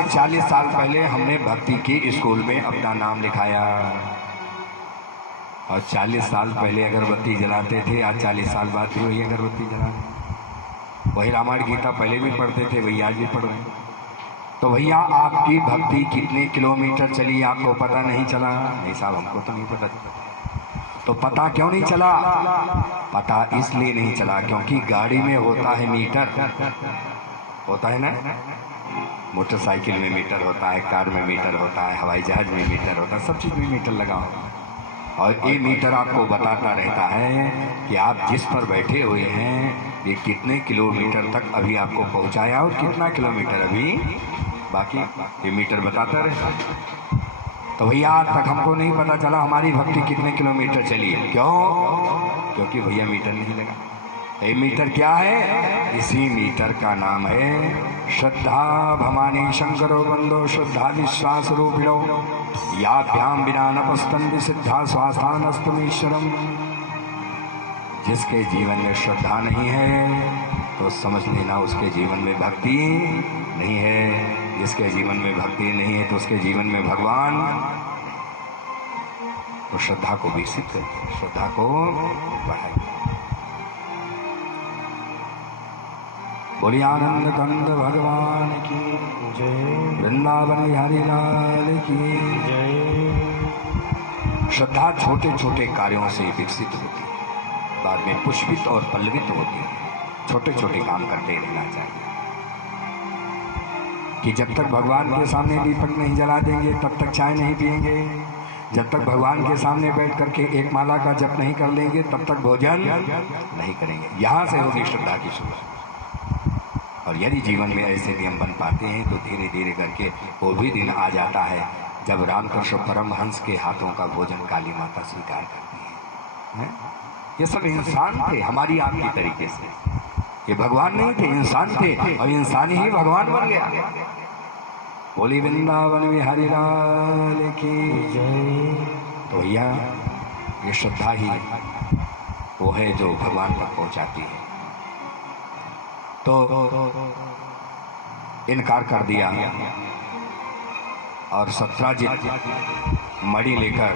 40 साल पहले हमने भक्ति की स्कूल में अपना नाम लिखाया, और 40 साल पहले अगरबत्ती जलाते थे, आज 40 साल बाद भी वही अगरबत्ती जला रहे। वही रामायण गीता पहले भी पढ़ते थे, वही आज भी पढ़ रहे हैं। तो भैया आपकी भक्ति कितने किलोमीटर चली आपको पता नहीं चला? नहीं साहब, हमको तो नहीं पता। तो पता क्यों नहीं चला? पता इसलिए नहीं चला क्योंकि गाड़ी में होता है मीटर, होता है ना, मोटरसाइकिल में मीटर होता है, कार में मीटर होता है, हवाई जहाज में मीटर होता है, सब चीज़ में मीटर लगा होता है। और ये मीटर आपको बताता रहता है कि आप जिस पर बैठे हुए हैं ये कितने किलोमीटर तक अभी आपको पहुंचाया और कितना किलोमीटर अभी बाकी, ये मीटर बताता रहता है। तो भैया आज तक हमको नहीं पता चला हमारी भक्ति कितने किलोमीटर चली है। क्यों? क्योंकि भैया मीटर नहीं लगा। ये मीटर क्या है? इसी मीटर का नाम है श्रद्धा। भवानी शंकरो बंदो श्रद्धा विश्वास रूपिणो, याभ्याम बिना नपस्तंति सिद्धा स्वास्थानस्तमीश्वरम। जिसके जीवन में श्रद्धा नहीं है तो समझ लेना उसके जीवन में भक्ति नहीं है। जिसके जीवन में भक्ति नहीं है तो उसके जीवन में भगवान। तो श्रद्धा को विकसित करें, श्रद्धा को बढ़ाएं। बोलिए आनंद कंद भगवान की जय, वृंदावन बिहारी लाल की जय। श्रद्धा छोटे छोटे कार्यों से विकसित होती है, बाद में पुष्पित और पल्लवित होती है। छोटे छोटे काम करते रहना चाहिए कि जब तक भगवान के सामने दीपक नहीं जला देंगे तब तक चाय नहीं पिएंगे, जब तक भगवान के सामने बैठ करके एक माला का जप नहीं कर लेंगे तब तक भोजन नहीं करेंगे। यहाँ से होगी श्रद्धा की शुरुआत। और यदि जीवन में ऐसे नियम बन पाते हैं तो धीरे धीरे करके वो भी दिन आ जाता है जब रामकृष्ण परमहंस के हाथों का भोजन काली माता स्वीकार करती है। ये सब इंसान थे हमारी आपकी तरीके से, ये भगवान नहीं थे, इंसान थे, और इंसान ही भगवान बन गया। बोली वृंदावन बिहारी लाल की जय। तो भैया ये श्रद्धा ही वो है जो भगवान तक पहुंचाती है। तो इनकार कर दिया और सत्राजित मणि लेकर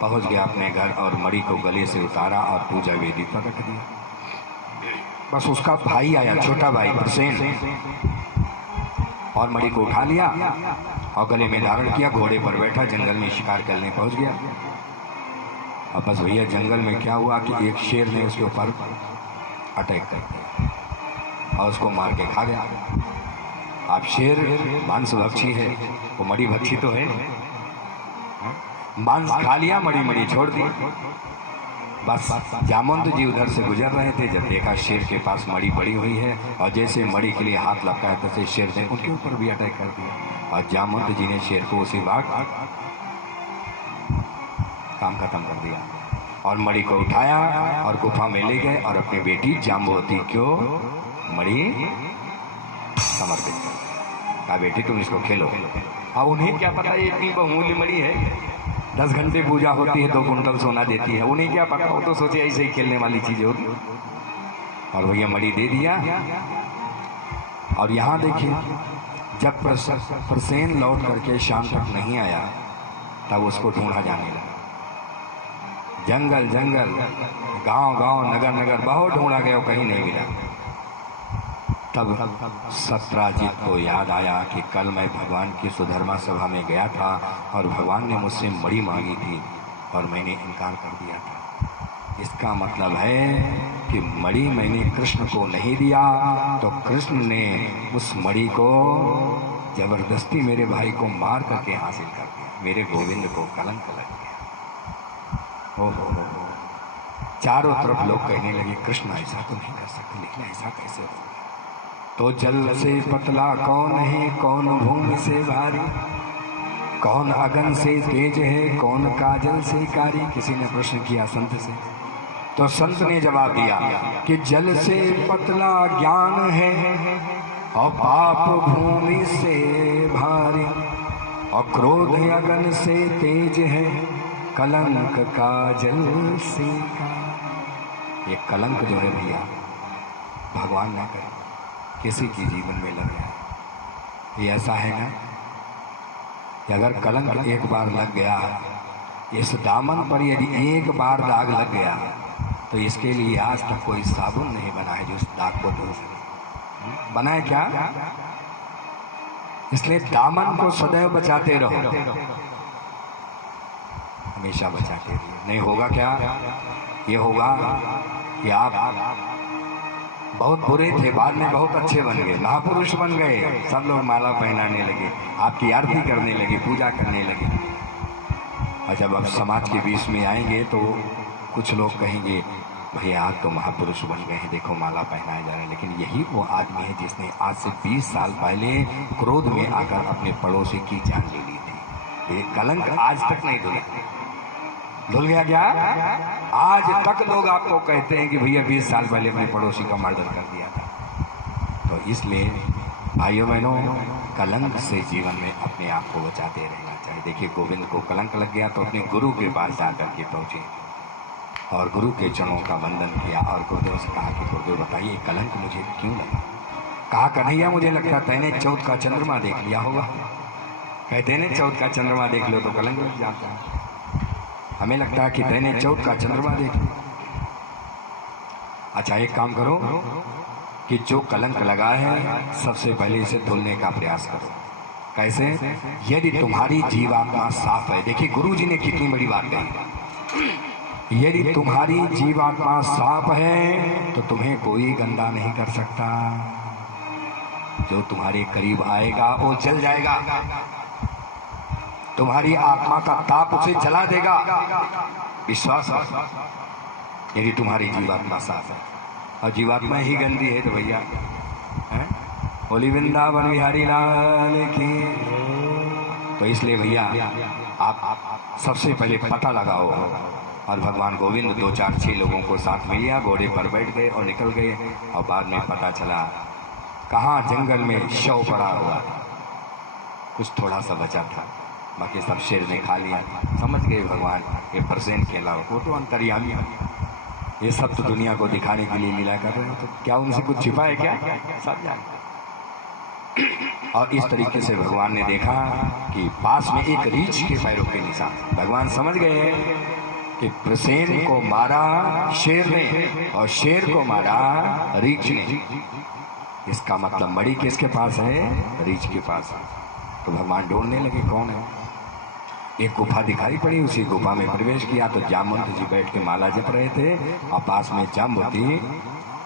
पहुंच गया अपने घर और मणि को गले से उतारा और पूजा वेदी पर रख दिया। बस उसका भाई आया, छोटा भाई प्रसेन, और मणि को उठा लिया और गले में धारण किया, घोड़े पर बैठा जंगल में शिकार करने पहुंच गया। और बस भैया जंगल में क्या हुआ कि एक शेर ने उसके ऊपर अटैक कर दिया और उसको मार के खा गया। आप शेर मांस भक्षी है, वो मणि भक्षी तो है, मांस खा लिया, मणि छोड़ दी। बस जामवंत जी उधर से गुजर रहे थे, जब देखा शेर के पास मणि पड़ी हुई है और जैसे मणि के लिए हाथ लपका है तैसे शेर ने उनके ऊपर भी अटैक कर दिया और जामवंत जी ने शेर को उसी वक्त काम खत्म कर दिया और मणि को उठाया और गुफा में ले गए और अपनी बेटी जाम्बवती को मणि समर्पित कर। कहा बेटी तुम इसको खेलो। अब उन्हें क्या पता ये इतनी बहुमूल्य मणि है, 10 घंटे पूजा होती है, 2 कुंटल सोना देती है, उन्हें क्या पता, वो तो सोचे ऐसे ही खेलने वाली चीज होगी। और भैया मणि दे दिया। और यहाँ देखिए जब प्रसेन लौट करके शाम तक नहीं आया तब उसको ढूंढा जाने लगा। जंगल जंगल, गांव गांव, नगर नगर बहुत ढूंढा गया, कहीं नहीं मिला। तब सत्राजित को याद आया कि कल मैं भगवान की सुधर्मा सभा में गया था और भगवान ने मुझसे मणि मांगी थी और मैंने इनकार कर दिया था। इसका मतलब है कि मणि मैंने कृष्ण को नहीं दिया तो कृष्ण ने उस मणि को जबरदस्ती मेरे भाई को मार करके हासिल कर दिया। मेरे गोविंद को कलंक लग गया। ओहो, चारों तरफ लोग कहने लगे कृष्ण ऐसा तो नहीं कर सकते, लेकिन ऐसा कैसे हो? तो जल से पतला कौन है, कौन भूमि से भारी, कौन अगन से तेज है, कौन काजल से कारी। किसी ने प्रश्न किया संत से, तो संत ने जवाब दिया कि जल से पतला ज्ञान है और पाप भूमि से भारी, और क्रोध अगन से तेज है, कलंक काजल से कारी। ये कलंक जो है भैया भगवान ना करे किसी के जीवन में लग जाए। ये ऐसा है ना कि अगर कलंक एक बार लग गया, इस दामन पर यदि एक बार दाग लग गया तो इसके लिए आज तक कोई साबुन नहीं बना है जो उस दाग को धो सके। बनाए क्या? इसलिए दामन को सदैव बचाते रहो, हमेशा बचाते रहिए। नहीं होगा क्या? ये होगा कि आप बहुत बुरे थे, बाद में बहुत अच्छे बन गए, महापुरुष बन गए, सब लोग माला पहनाने लगे, आपकी आरती करने लगे, पूजा करने लगे। और जब आप समाज के बीच में आएंगे तो कुछ लोग कहेंगे भैया आप तो महापुरुष बन गए हैं, देखो माला पहनाए जा रहे हैं। लेकिन यही वो आदमी है जिसने आज से 20 साल पहले क्रोध में आकर अपने पड़ोसी की जान ले ली थी। ये कलंक आज तक नहीं धुल गया क्या? आज तक लोग आपको कहते हैं कि भैया 20 साल पहले अपने पड़ोसी का मर्डर कर दिया था। तो इसलिए भाइयों बहनों, कलंक से जीवन में अपने आप को बचाते रहना चाहिए। देखिए गोविंद को कलंक लग गया तो अपने गुरु के पास जाकर के पहुंचे और गुरु के चरणों का वंदन किया और गुरुदेव से कहा कि गुरुदेव बताइए कलंक मुझे क्यों लगा? कहा कन्हैया मुझे लगता तैने चौथ का चंद्रमा देख लिया होगा। कहते हैं चौथ का चंद्रमा देख लो तो कलंक लग जाता है। हमें लगता है कि तैने चौथ का चंद्रमा देख लो। अच्छा एक काम करो कि जो कलंक लगा है सबसे पहले इसे धुलने का प्रयास करो। कैसे? यदि तुम्हारी जीवात्मा साफ है, देखिए गुरु जी ने कितनी बड़ी बात कही, यदि तुम्हारी जीवात्मा साफ है तो तुम्हें कोई गंदा नहीं कर सकता। जो तुम्हारे करीब आएगा वो जल जाएगा, तुम्हारी आत्मा का ताप उसे जला देगा। विश्वास है यदि तुम्हारी जीवात्मा साफ है, और जीवात्मा ही गंदी है तो भैया बोली वृंदावन बिहारी लाल की। तो इसलिए भैया आप सबसे पहले पता लगाओ। और भगवान गोविंद 2 4 6 लोगों को साथ में लिया, घोड़े पर बैठ गए और निकल गए। और बाद में पता चला कहाँ जंगल में शव पड़ा हुआ था, कुछ थोड़ा सा बचा था, बाकी सब शेर ने खा लिया। समझ गए भगवान ये प्रसेन के अलावा वो तो अंतर्यामी है, ये सब तो दुनिया को दिखाने के लिए लीला कर रहे हैं, तो क्या उनसे कुछ छिपा है क्या? सब जानते। और इस तरीके से भगवान ने देखा कि पास में एक रीछ के पैरों के निशान। भगवान समझ गए कि प्रसेन को मारा शेर ने और शेर को मारा रीछ ने। इसका मतलब मणि किसके पास है? रीछ के पास है। तो भगवान ढूंढने लगे कौन है। एक गुफा दिखाई पड़ी, उसी गुफा में प्रवेश किया तो जामवंत जी बैठ के माला जप रहे थे और पास में जाम्बवती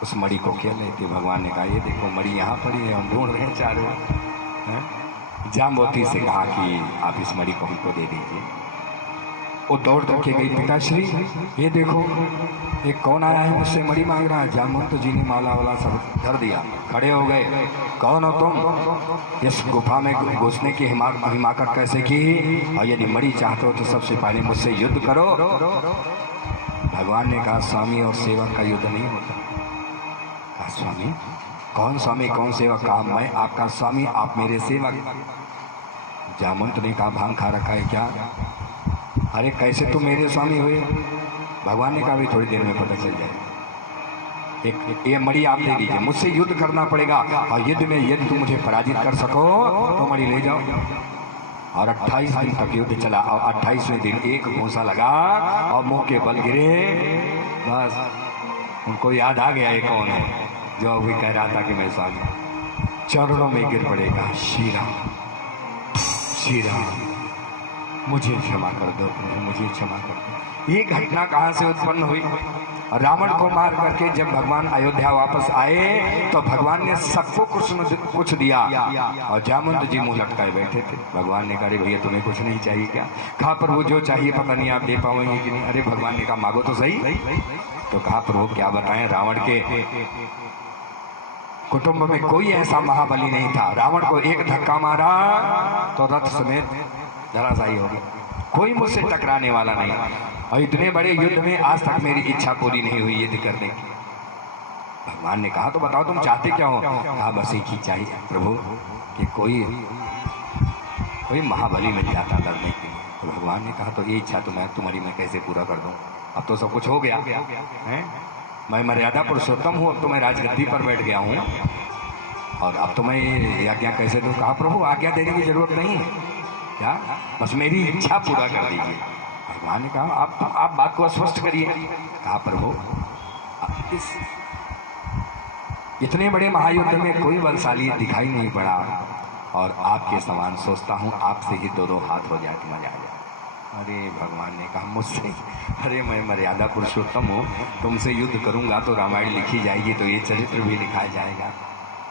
उस मणि को खेल रही थी। भगवान ने कहा ये देखो मणि यहाँ पड़ी है, हम ढूंढ रहे हैं चारों। जाम्बवती से कहा कि आप इस मणि को हमको दे दीजिए। वो दौड़ करके गई, पिताश्री ये देखो ये कौन आया है मुझसे मणि मांग रहा है। जामवंत जी ने माला वाला सब धर दिया, खड़े हो गए। कौन हो तुम? इस गुफा में घुसने की हिमाकत कैसे की? और यदि मणि चाहते हो तो सबसे पहले मुझसे युद्ध करो। भगवान ने कहा स्वामी और सेवक का युद्ध नहीं होता। कहा स्वामी? कौन स्वामी कौन सेवक? कहा मैं आपका स्वामी, आप मेरे सेवक। जामवंत ने कहा भांग खा रखा है क्या? अरे कैसे तुम मेरे स्वामी हुए? भगवान ने कहा भी थोड़ी देर में पता चल जाए। एक ये मणि आप ले लीजिए, मुझसे युद्ध करना पड़ेगा और युद्ध में यदि तुम मुझे पराजित कर सको तो मणि ले जाओ। और 28 दिन तक युद्ध चला और 28वें दिन एक घूंसा लगा और मुंह के बल गिरे। बस उनको याद आ गया ये कौन है जो अभी कह रहा था कि मैं स्वामी। चरणों में गिर पड़ेगा, श्री राम श्री राम मुझे क्षमा कर दो, मुझे क्षमा कर दो। ये घटना कहाँ से उत्पन्न हुई? रावण को मार करके जब भगवान अयोध्या वापस आए तो भगवान ने सबको कुछ दिया और जामवंत जी मुंह लटकाए बैठे थे। भगवान ने कहा अरे भैया तुम्हें कुछ नहीं चाहिए क्या? कहा प्रभु जो चाहिए पता नहीं आप दे पाओगे कि नहीं। अरे भगवान ने कहा मांगो तो सही। तो कहा प्रभु क्या बताएं, रावण के कुटुंब में कोई ऐसा महाबली नहीं था। रावण को एक धक्का मारा तो रथ समेत धराशायी हो गया। कोई मुझसे टकराने वाला नहीं और इतने बड़े युद्ध में आज तक मेरी इच्छा पूरी नहीं हुई युद्ध करने की। भगवान ने कहा तो बताओ तुम चाहते क्या हो? कहा बस एक ही चाहिए प्रभु कि कोई महाबली मिल जाता लड़ने के लिए। तो भगवान ने कहा तो ये इच्छा तो मैं तुम्हारी मैं कैसे पूरा कर दूं? अब तो सब कुछ हो गया है। मैं मर्यादा पुरुषोत्तम हूँ, अब तो मैं राजगद्दी पर बैठ गया हूँ और अब तो मैं आज्ञा कैसे दूं? कहा प्रभु आज्ञा देने की जरूरत नहीं है, क्या बस मेरी इच्छा पूरा कर दीजिए। भगवान ने कहा आप बात को स्पष्ट करिए। कहा प्रभु इस इतने बड़े महायुद्ध में कोई बलशाली दिखाई नहीं पड़ा और आपके समान सोचता हूँ आपसे ही दो हाथ हो जाए तो मजा आ जाए। अरे भगवान ने कहा मुझसे? अरे मैं मर्यादा पुरुषोत्तम हूँ, तुमसे युद्ध करूँगा तो रामायण लिखी जाएगी, तो ये चरित्र भी लिखा जाएगा।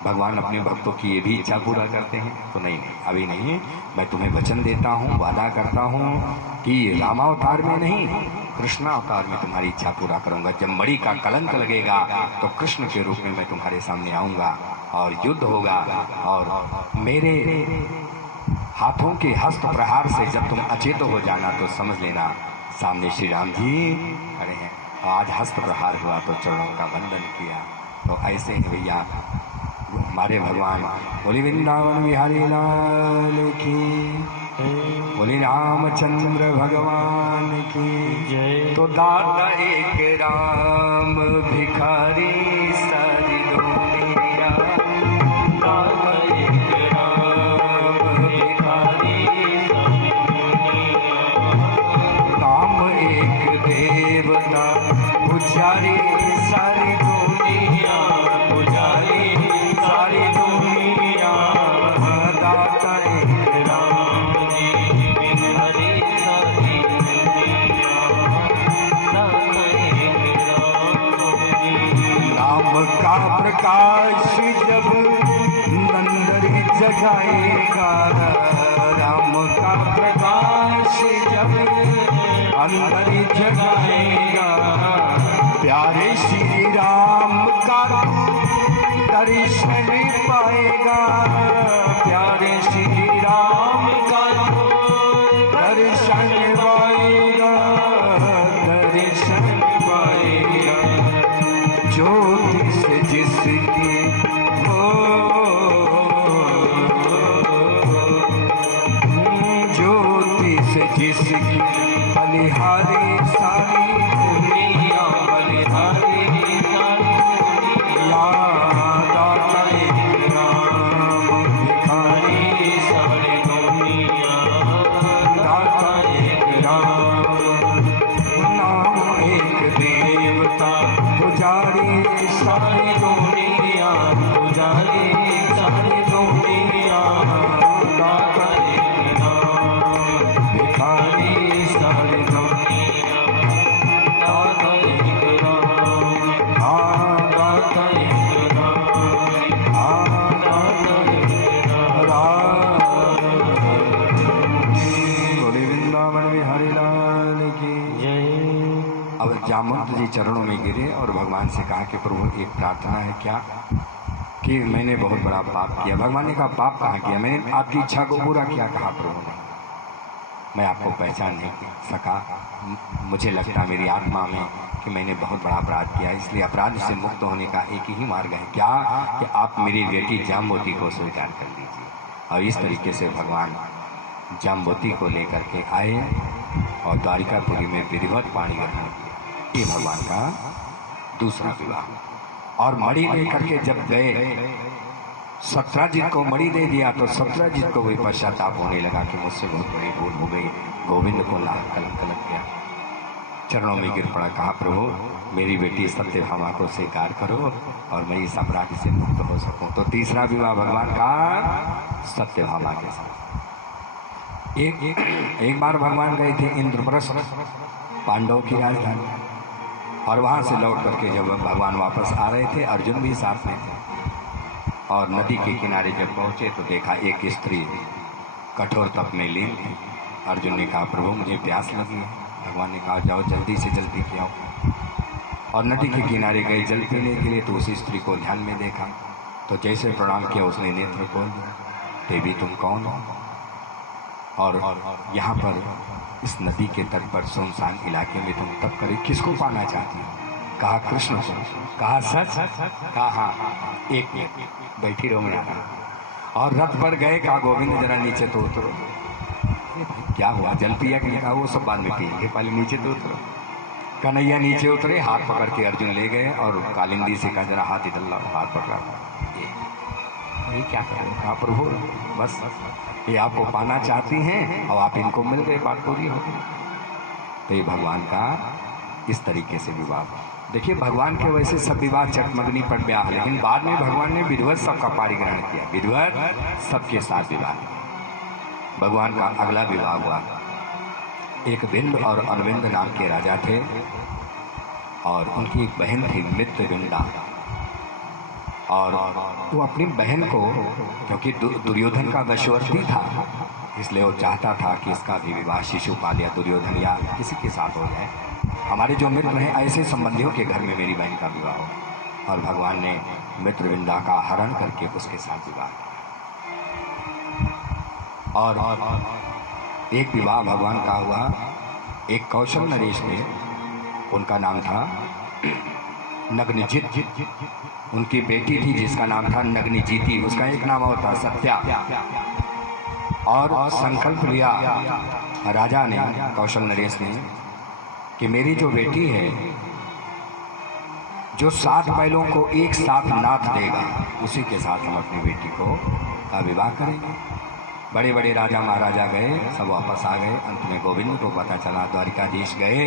भगवान अपने भक्तों की ये भी इच्छा पूरा करते हैं। तो नहीं अभी नहीं, मैं तुम्हें वचन देता हूँ, वादा करता हूँ कि रामावतार में नहीं कृष्णावतार में तुम्हारी इच्छा पूरा करूँगा। जब मणि का कलंक लगेगा तो कृष्ण के रूप में मैं तुम्हारे सामने आऊँगा और युद्ध होगा और मेरे हाथों के हस्त प्रहार से जब तुम अचेत हो जाना तो समझ लेना सामने श्री राम जी खड़े हैं। आज हस्त प्रहार हुआ तो चरणों का वंदन किया। तो ऐसे ही भैया हमारे भगवान बोले वृंदावन बिहारी लाल की, बोले रामचंद्र भगवान की जय। तो दाता एक राम भिखारी सारी दुनिया, दाता एक राम भिखारी सारी दुनिया, राम एक देवता पुजारी सारी दुनिया, पुजारी सारी दुनिया, दाता एक राम जी भिखारी सारी दुनिया, दाता एक राम जी। नाम का प्रकाश जब नंदरी जगाएगा, राम का प्रकाश जब अंदर जगाएगा, प्यारे श्री राम का दर्शन पाएगा, प्यारे श्री राम का दर्शन पाएगा, दर्शन पाएगा। ज्योति से जिसकी हो, ज्योति से जिसकी बलिहारी सारी दुनिया, बलिहारी सारी दुनिया, दाता एक राम भिखारी सारी दुनिया, दाता एक राम, नाम एक देवता पुजारी सारी दुनिया, पुजारी सारी दुनिया, दाता एक राम भिखारी चरणों में गिरे और भगवान से कहा कि प्रभु एक प्रार्थना है क्या, कि मैंने बहुत बड़ा पाप किया। भगवान ने कहा पाप कहाँ किया, मैंने आपकी इच्छा को पूरा किया। कहा प्रभु ने, मैं आपको पहचान नहीं सका, मुझे लगता मेरी आत्मा में कि मैंने बहुत बड़ा अपराध किया, इसलिए अपराध से मुक्त होने का एक ही मार्ग है क्या, कि आप मेरी बेटी जाम्बोती को स्वीकार कर लीजिए। और इस तरीके से भगवान जाम्बोती को लेकर के आए और द्वारिकापुरी में विधिवत पाणी ग्रहण किया। ये भगवान का दूसरा विवाह। और मणि लेकर के जब गए, सत्राजित को मणि दे दिया तो सत्राजित को भी पश्चाताप होने लगा कि मुझसे बहुत बड़ी भूल हो गई, गोविंद को लाख कलंक लग गया। चरणों में गिर पड़ा, कहा प्रभु मेरी बेटी सत्यभामा को स्वीकार करो और मैं इस अपराध से मुक्त हो सकूं। तो तीसरा विवाह भगवान का सत्यभामा के साथ। एक बार भगवान गए थे इंद्रप्रस्थ, पांडवों की राजधानी, और वहां से लौट करके जब भगवान वापस आ रहे थे, अर्जुन भी साथ में थे, और नदी के किनारे जब पहुंचे तो देखा एक स्त्री कठोर तप में लीन थी। अर्जुन ने कहा प्रभु मुझे प्यास लगी है। भगवान ने कहा जाओ जल्दी से जल्दी पियाओ। और नदी के किनारे गए जल पीने के लिए, तो उसी स्त्री को ध्यान में देखा, तो जैसे प्रणाम किया उसने नेत्र खोल दिया, देवी तुम कौन हो, और यहाँ पर इस नदी के तट पर सुनसान इलाके में तुम तप करे, किसको पाना चाहती हो? कहा कृष्ण को। कहा सच? कहा हाँ, एक मिनट बैठी रहो मैं आ रहा। और रथ पर गए, कहा गोविंद जरा नीचे तो उतरो। क्या हुआ, जल पिया कि नहीं? कहा वो सब बाद में पिएंगे, पहले नीचे तो उतरो। कन्हैया नीचे उतरे, हाथ पकड़ के अर्जुन ले गए और कालिंदी से कहा जरा हाथ इधर लाओ। हाथ पकड़ा, ये क्या करें? कहा प्रभु बस ये आपको पाना चाहती हैं और आप इनको मिल गए, बात पूरी हो गई। तो ये भगवान का इस तरीके से विवाह। देखिए भगवान के वैसे सब विवाह चटमगनी पर ब्याह, लेकिन बाद में भगवान ने विधिवत सबका पाणिग्रहण किया, विधिवत सबके साथ विवाह। भगवान का अगला विवाह हुआ, एक बिंद और अरविंद नाम के राजा थे, और उनकी एक बहन थी मित्रविंदा। और वो अपनी बहन को, क्योंकि दुर्योधन का वशवर्ती था, इसलिए वो चाहता था कि इसका भी विवाह शिशुपाल या दुर्योधन या किसी के साथ हो जाए। हमारे जो मित्र हैं ऐसे संबंधियों के घर में मेरी बहन का विवाह हो। और भगवान ने मित्रविंदा का हरण करके उसके साथ विवाह किया। और एक विवाह भगवान का हुआ, एक कौशल नरेश में, उनका नाम था नग्नजित, उनकी बेटी थी जिसका नाम था नग्नजीति, उसका एक नाम और था सत्या। और संकल्प लिया राजा ने, कौशल नरेश ने, कि मेरी जो बेटी है, जो 7 बैलों को एक साथ नाथ देगा, उसी के साथ हम अपनी बेटी को का विवाह करेंगे। बड़े बड़े राजा महाराजा गए, सब वापस आ गए। अंत में गोविंद को पता चला, द्वारिकाधीश गए,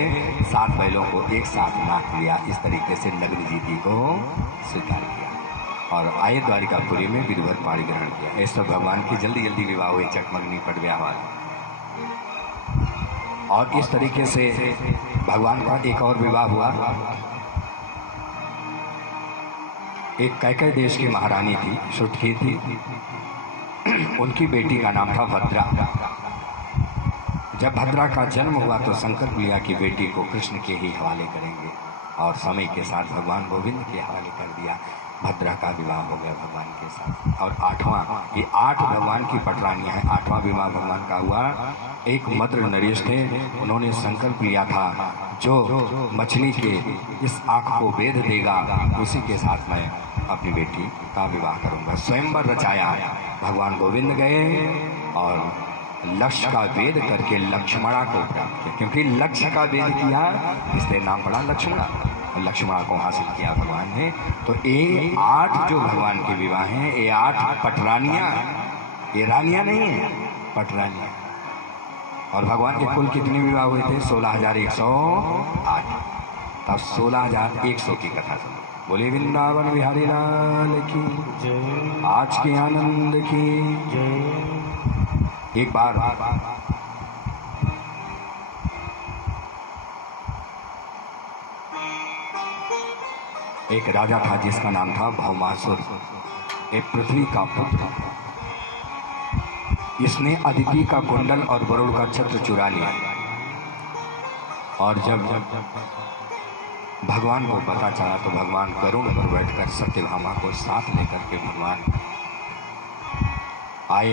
7 बैलों को एक साथ नाथ लिया। इस तरीके से नग्नजीति को स्वीकार किया और आए द्वारिकापुरी में विधिवत पाणिग्रहण किया। ऐसा भगवान की जल्दी जल्दी विवाह हुए, चटमगनी पट ब्याह वाले। और इस तरीके से भगवान का एक और विवाह हुआ। एक कैकेय देश की महारानी थी, शुटकी थी, उनकी बेटी का नाम था भद्रा। जब भद्रा का जन्म हुआ तो संकल्प लिया कि बेटी को कृष्ण के ही हवाले करेंगे, और समय के साथ भगवान गोविंद के हवाले कर दिया। भद्रा का विवाह हो गया भगवान के साथ। और 8वां, ये 8 भगवान की पटरानियां हैं। 8वां विवाह भगवान का हुआ, एक मद्र नरेश थे, उन्होंने संकल्प लिया था जो मछली के इस आँख को वेद देगा, उसी के साथ मैं अपनी बेटी का विवाह करूंगा। स्वयंवर रचाया। भगवान गोविंद गए और लक्ष्य का वेद करके लक्ष्मणा को प्राप्त किया, क्योंकि लक्ष्य का वेद किया इसलिए नाम पड़ा लक्ष्मणा। लक्ष्मणा को हासिल किया भगवान ने। तो ये 8 जो भगवान के विवाह हैं, ये 8 पटरानियां, ये रानियां नहीं है, पटरानियां। और भगवान के कुल कितने विवाह हुए थे? 16,108। तब 16,100 की कथा सुनो। बोले वृंदावन बिहारी लाल की जय, आज के आनंद की जय। एक बार एक राजा था जिसका नाम था भौमासुर, एक पृथ्वी का पुत्र। इसने अदिति का कुंडल और वरुण का छत्र चुरा लिया। और जब भगवान को पता चला तो भगवान गरुड़ पर बैठकर सत्यभामा को साथ लेकर के भगवान आए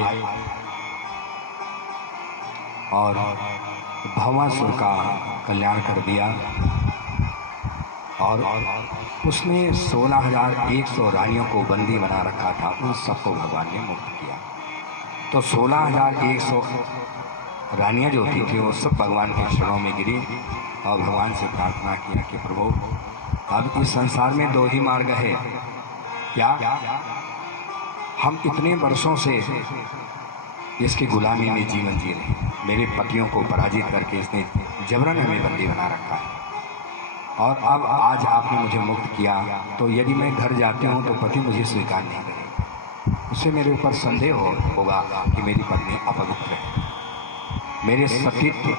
और भवासुर का कल्याण कर दिया। और उसने 16,100 रानियों को बंदी बना रखा था, उन सबको भगवान ने मुक्त किया। तो 16,100 रानियां जो थी वो सब भगवान के चरणों में गिरी और भगवान से प्रार्थना किया कि प्रभु अब इस संसार में 2 ही मार्ग है, क्या हम इतने वर्षों से इसकी गुलामी में जीवन जी रहे हैं, मेरे पतियों को पराजित करके इसने जबरन हमें बंदी बना रखा है और अब आज आपने मुझे मुक्त किया, तो यदि मैं घर जाती हूँ तो पति मुझे स्वीकार नहीं करेगा, उससे मेरे ऊपर संदेह होगा कि मेरी पत्नी अपवित्र है, मेरे सतीत्व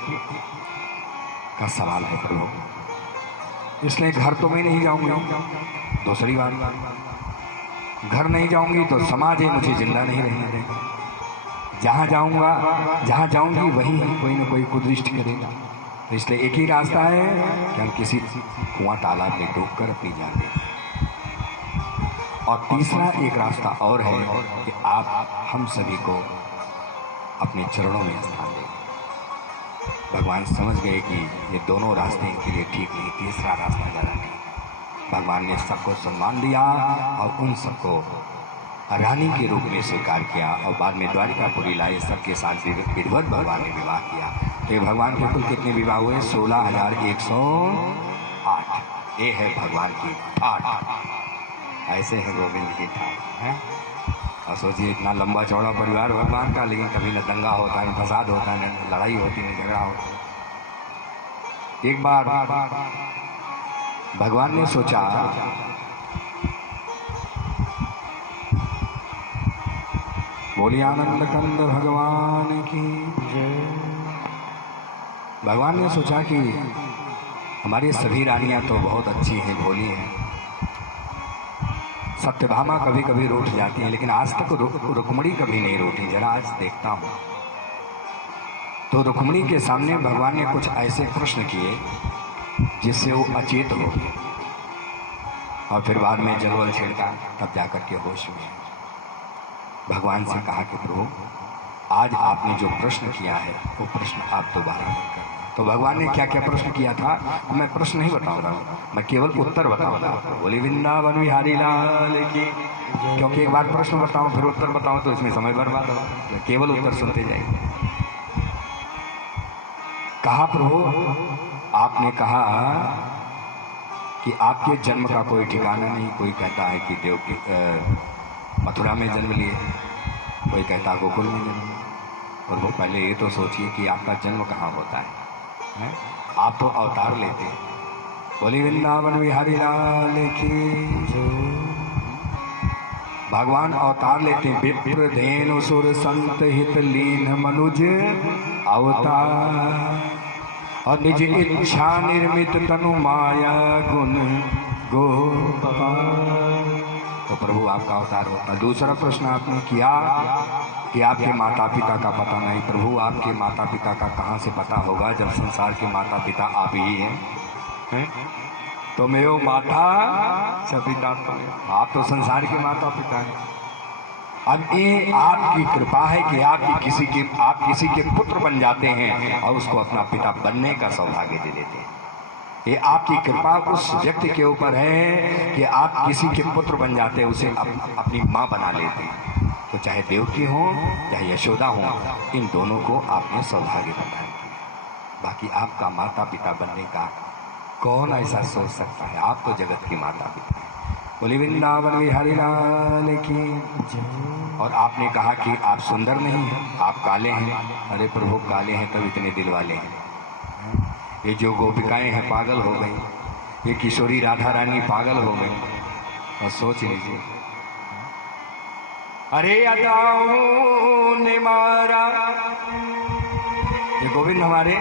का सवाल है प्रभु, इसलिए घर तो मैं नहीं जाऊंगी। दूसरी बात, घर नहीं जाऊंगी तो समाज ही मुझे जिंदा नहीं रहने देगा, जहाँ जाऊंगी वहीं कोई ना कोई कुदृष्टि करेगा। तो इसलिए एक ही रास्ता है कि हम किसी कुआं तालाब में डूबकर अपनी जान दें। और तीसरा एक रास्ता और है कि आप हम सभी को अपने चरणों में स्थान दें। भगवान समझ गए कि ये दोनों रास्ते इनके लिए ठीक नहीं, तीसरा रास्ता ज़्यादा ठीक। भगवान ने सबको सम्मान दिया और उन सबको रानी के रूप में स्वीकार किया और बाद में द्वारिकापुरी लाए, सबके साथ विधिवत भगवान ने विवाह किया। तो भगवान के कुल कितने विवाह हुए? 16,108। ये है भगवान की ठाठ, ऐसे है गोविंद की ठाठ है। और सोचिए इतना लंबा चौड़ा परिवार भगवान का, लेकिन कभी न दंगा होता है, न फसाद होता है, न लड़ाई होती है, न झगड़ा होता है। एक बार भगवान ने सोचा बोलिए आनंद कंद भगवान की जय। भगवान ने सोचा कि हमारी सभी रानियां तो बहुत अच्छी हैं, भोली हैं, सत्यभामा कभी कभी रूठ जाती हैं, लेकिन आज तक रुक्मिणी कभी नहीं रूठी, जरा आज देखता हूँ। तो रुक्मिणी के सामने भगवान ने कुछ ऐसे प्रश्न किए जिससे वो अचेत हो गई और फिर बाद में जलवल छिड़का, तब जाकर के होश में भगवान से कहा कि प्रभु आज आपने जो प्रश्न किया है वो प्रश्न आप दोबारा नहीं करना। तो भगवान ने क्या क्या प्रश्न किया था मैं प्रश्न नहीं बताऊंगा, मैं केवल उत्तर बताऊंगा। बोली वृंदावन बिहारी लाल की, क्योंकि एक बार प्रश्न बताऊं फिर उत्तर बताऊं तो इसमें समय बर्बाद हो, केवल उत्तर सुनते जाइए। कहा प्रभु आपने कहा कि आपके जन्म का कोई ठिकाना नहीं, कोई कहता है कि देवकी मथुरा में जन्म लिए, कोई कहता गोकुल में जन्म। और वो पहले ये तो सोचिए कि आपका जन्म कहाँ होता है? आप तो अवतार लेते हैं। बोली वृंदावन बिहारी लाल की भगवान अवतार लेते हैं। विप्र धेनु सुर संत हित लीन मनुज अवतार और निज इच्छा निर्मित तनु माया गुण गोपाल। तो प्रभु आपका अवतार होता। दूसरा प्रश्न आपने किया कि आपके माता पिता का पता नहीं। प्रभु आपके माता पिता का कहाँ से पता होगा जब संसार के माता पिता आप ही हैं? तो मैं वो माता पिता तो आप तो संसार के माता पिता हैं। अब ये आपकी कृपा है कि आप किसी के पुत्र बन जाते हैं और उसको अपना पिता बनने का सौभाग्य दे देते हैं। ये आपकी कृपा उस व्यक्ति के ऊपर है कि आप किसी के पुत्र बन जाते हैं, उसे अपनी माँ बना लेते हैं। तो चाहे देवकी हो चाहे यशोदा हो, इन दोनों को आपने सौभाग्य बनाया। बाकी आपका माता पिता बनने का कौन ऐसा सोच सकता है? आप तो जगत की माता पिता हैं। बोली वृंदावन बिहारी लाल की। और आपने कहा कि आप सुंदर नहीं हैं, आप काले हैं। अरे प्रभु काले हैं तब इतने दिल वाले हैं। ये जो गोपिकाएं हैं पागल हो गई, ये किशोरी राधा रानी पागल हो गई। और सोच लीजिए, अरे अदाओं ने मारा, ये गोविंद हमारे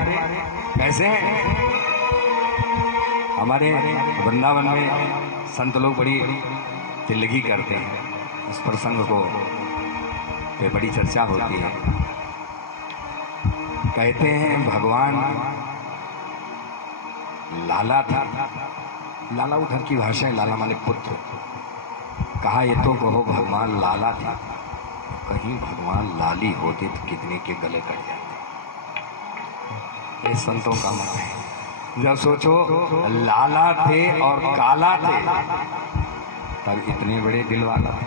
कैसे हैं? हमारे वृंदावन में संत लोग बड़ी तिलगी करते हैं, इस प्रसंग को पे बड़ी चर्चा होती है। कहते हैं भगवान लाला था, लाला उधर की भाषा है, लाला माने पुत्र। कहा ये तो कहो भगवान लाला थे, कहीं भगवान लाली होते तो कितने के गले कट जाते। ये संतों का मत है। जब सोचो लाला थे और काला थे तब इतने बड़े दिल वाला थे।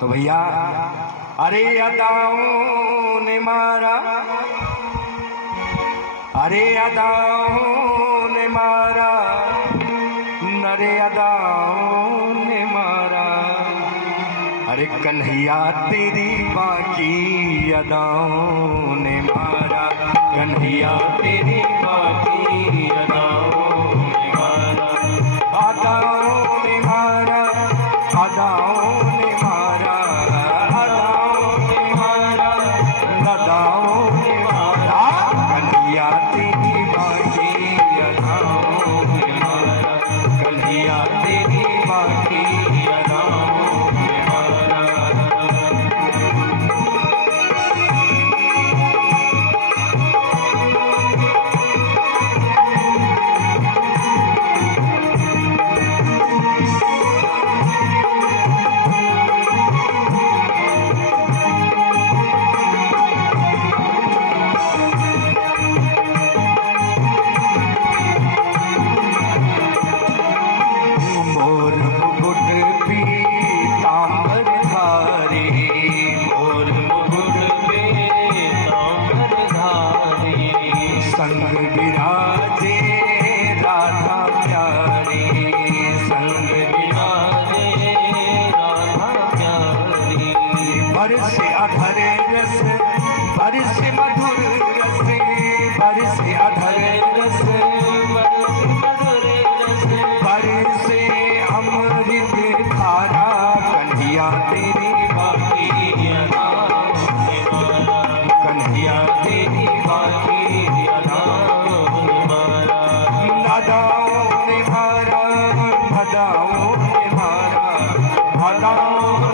तो भैया अरे अदाओं ने मारा, अरे अदाओं ने मारा, नरे अदाओं ने मारा, अरे कन्हैया तेरी बाकी अदाओं ने मारा, कन्हैया तेरी बाकी अदाओं ने मारा, अदाओं ने मारा, अदाओं ने मारा, अदाओं ने मारा, अदाओं ने मारा, कन्हैया तेरी बाकी अदाओं ने मारा, कन्हैया तेरी बाकी अदाओं ने मारा। मोर मुकुट पीतांबर धारी, मोर मुकुट पीतांबर धारी, संग विराजे राधा प्यारी, संग विराजे राधा प्यारी, बरसे अधर रस, बरसे मधुर रस, बरसे अधर रस, बरसे मधुर रस, बरसे अमृत धारा, कन्हैया तेरी बाकी अदाओं ने मारा, कन्हैया तेरी बाकी अदाओं ने मारा, अदाओं ने मारा, अदाओं ने मारा, अदाओं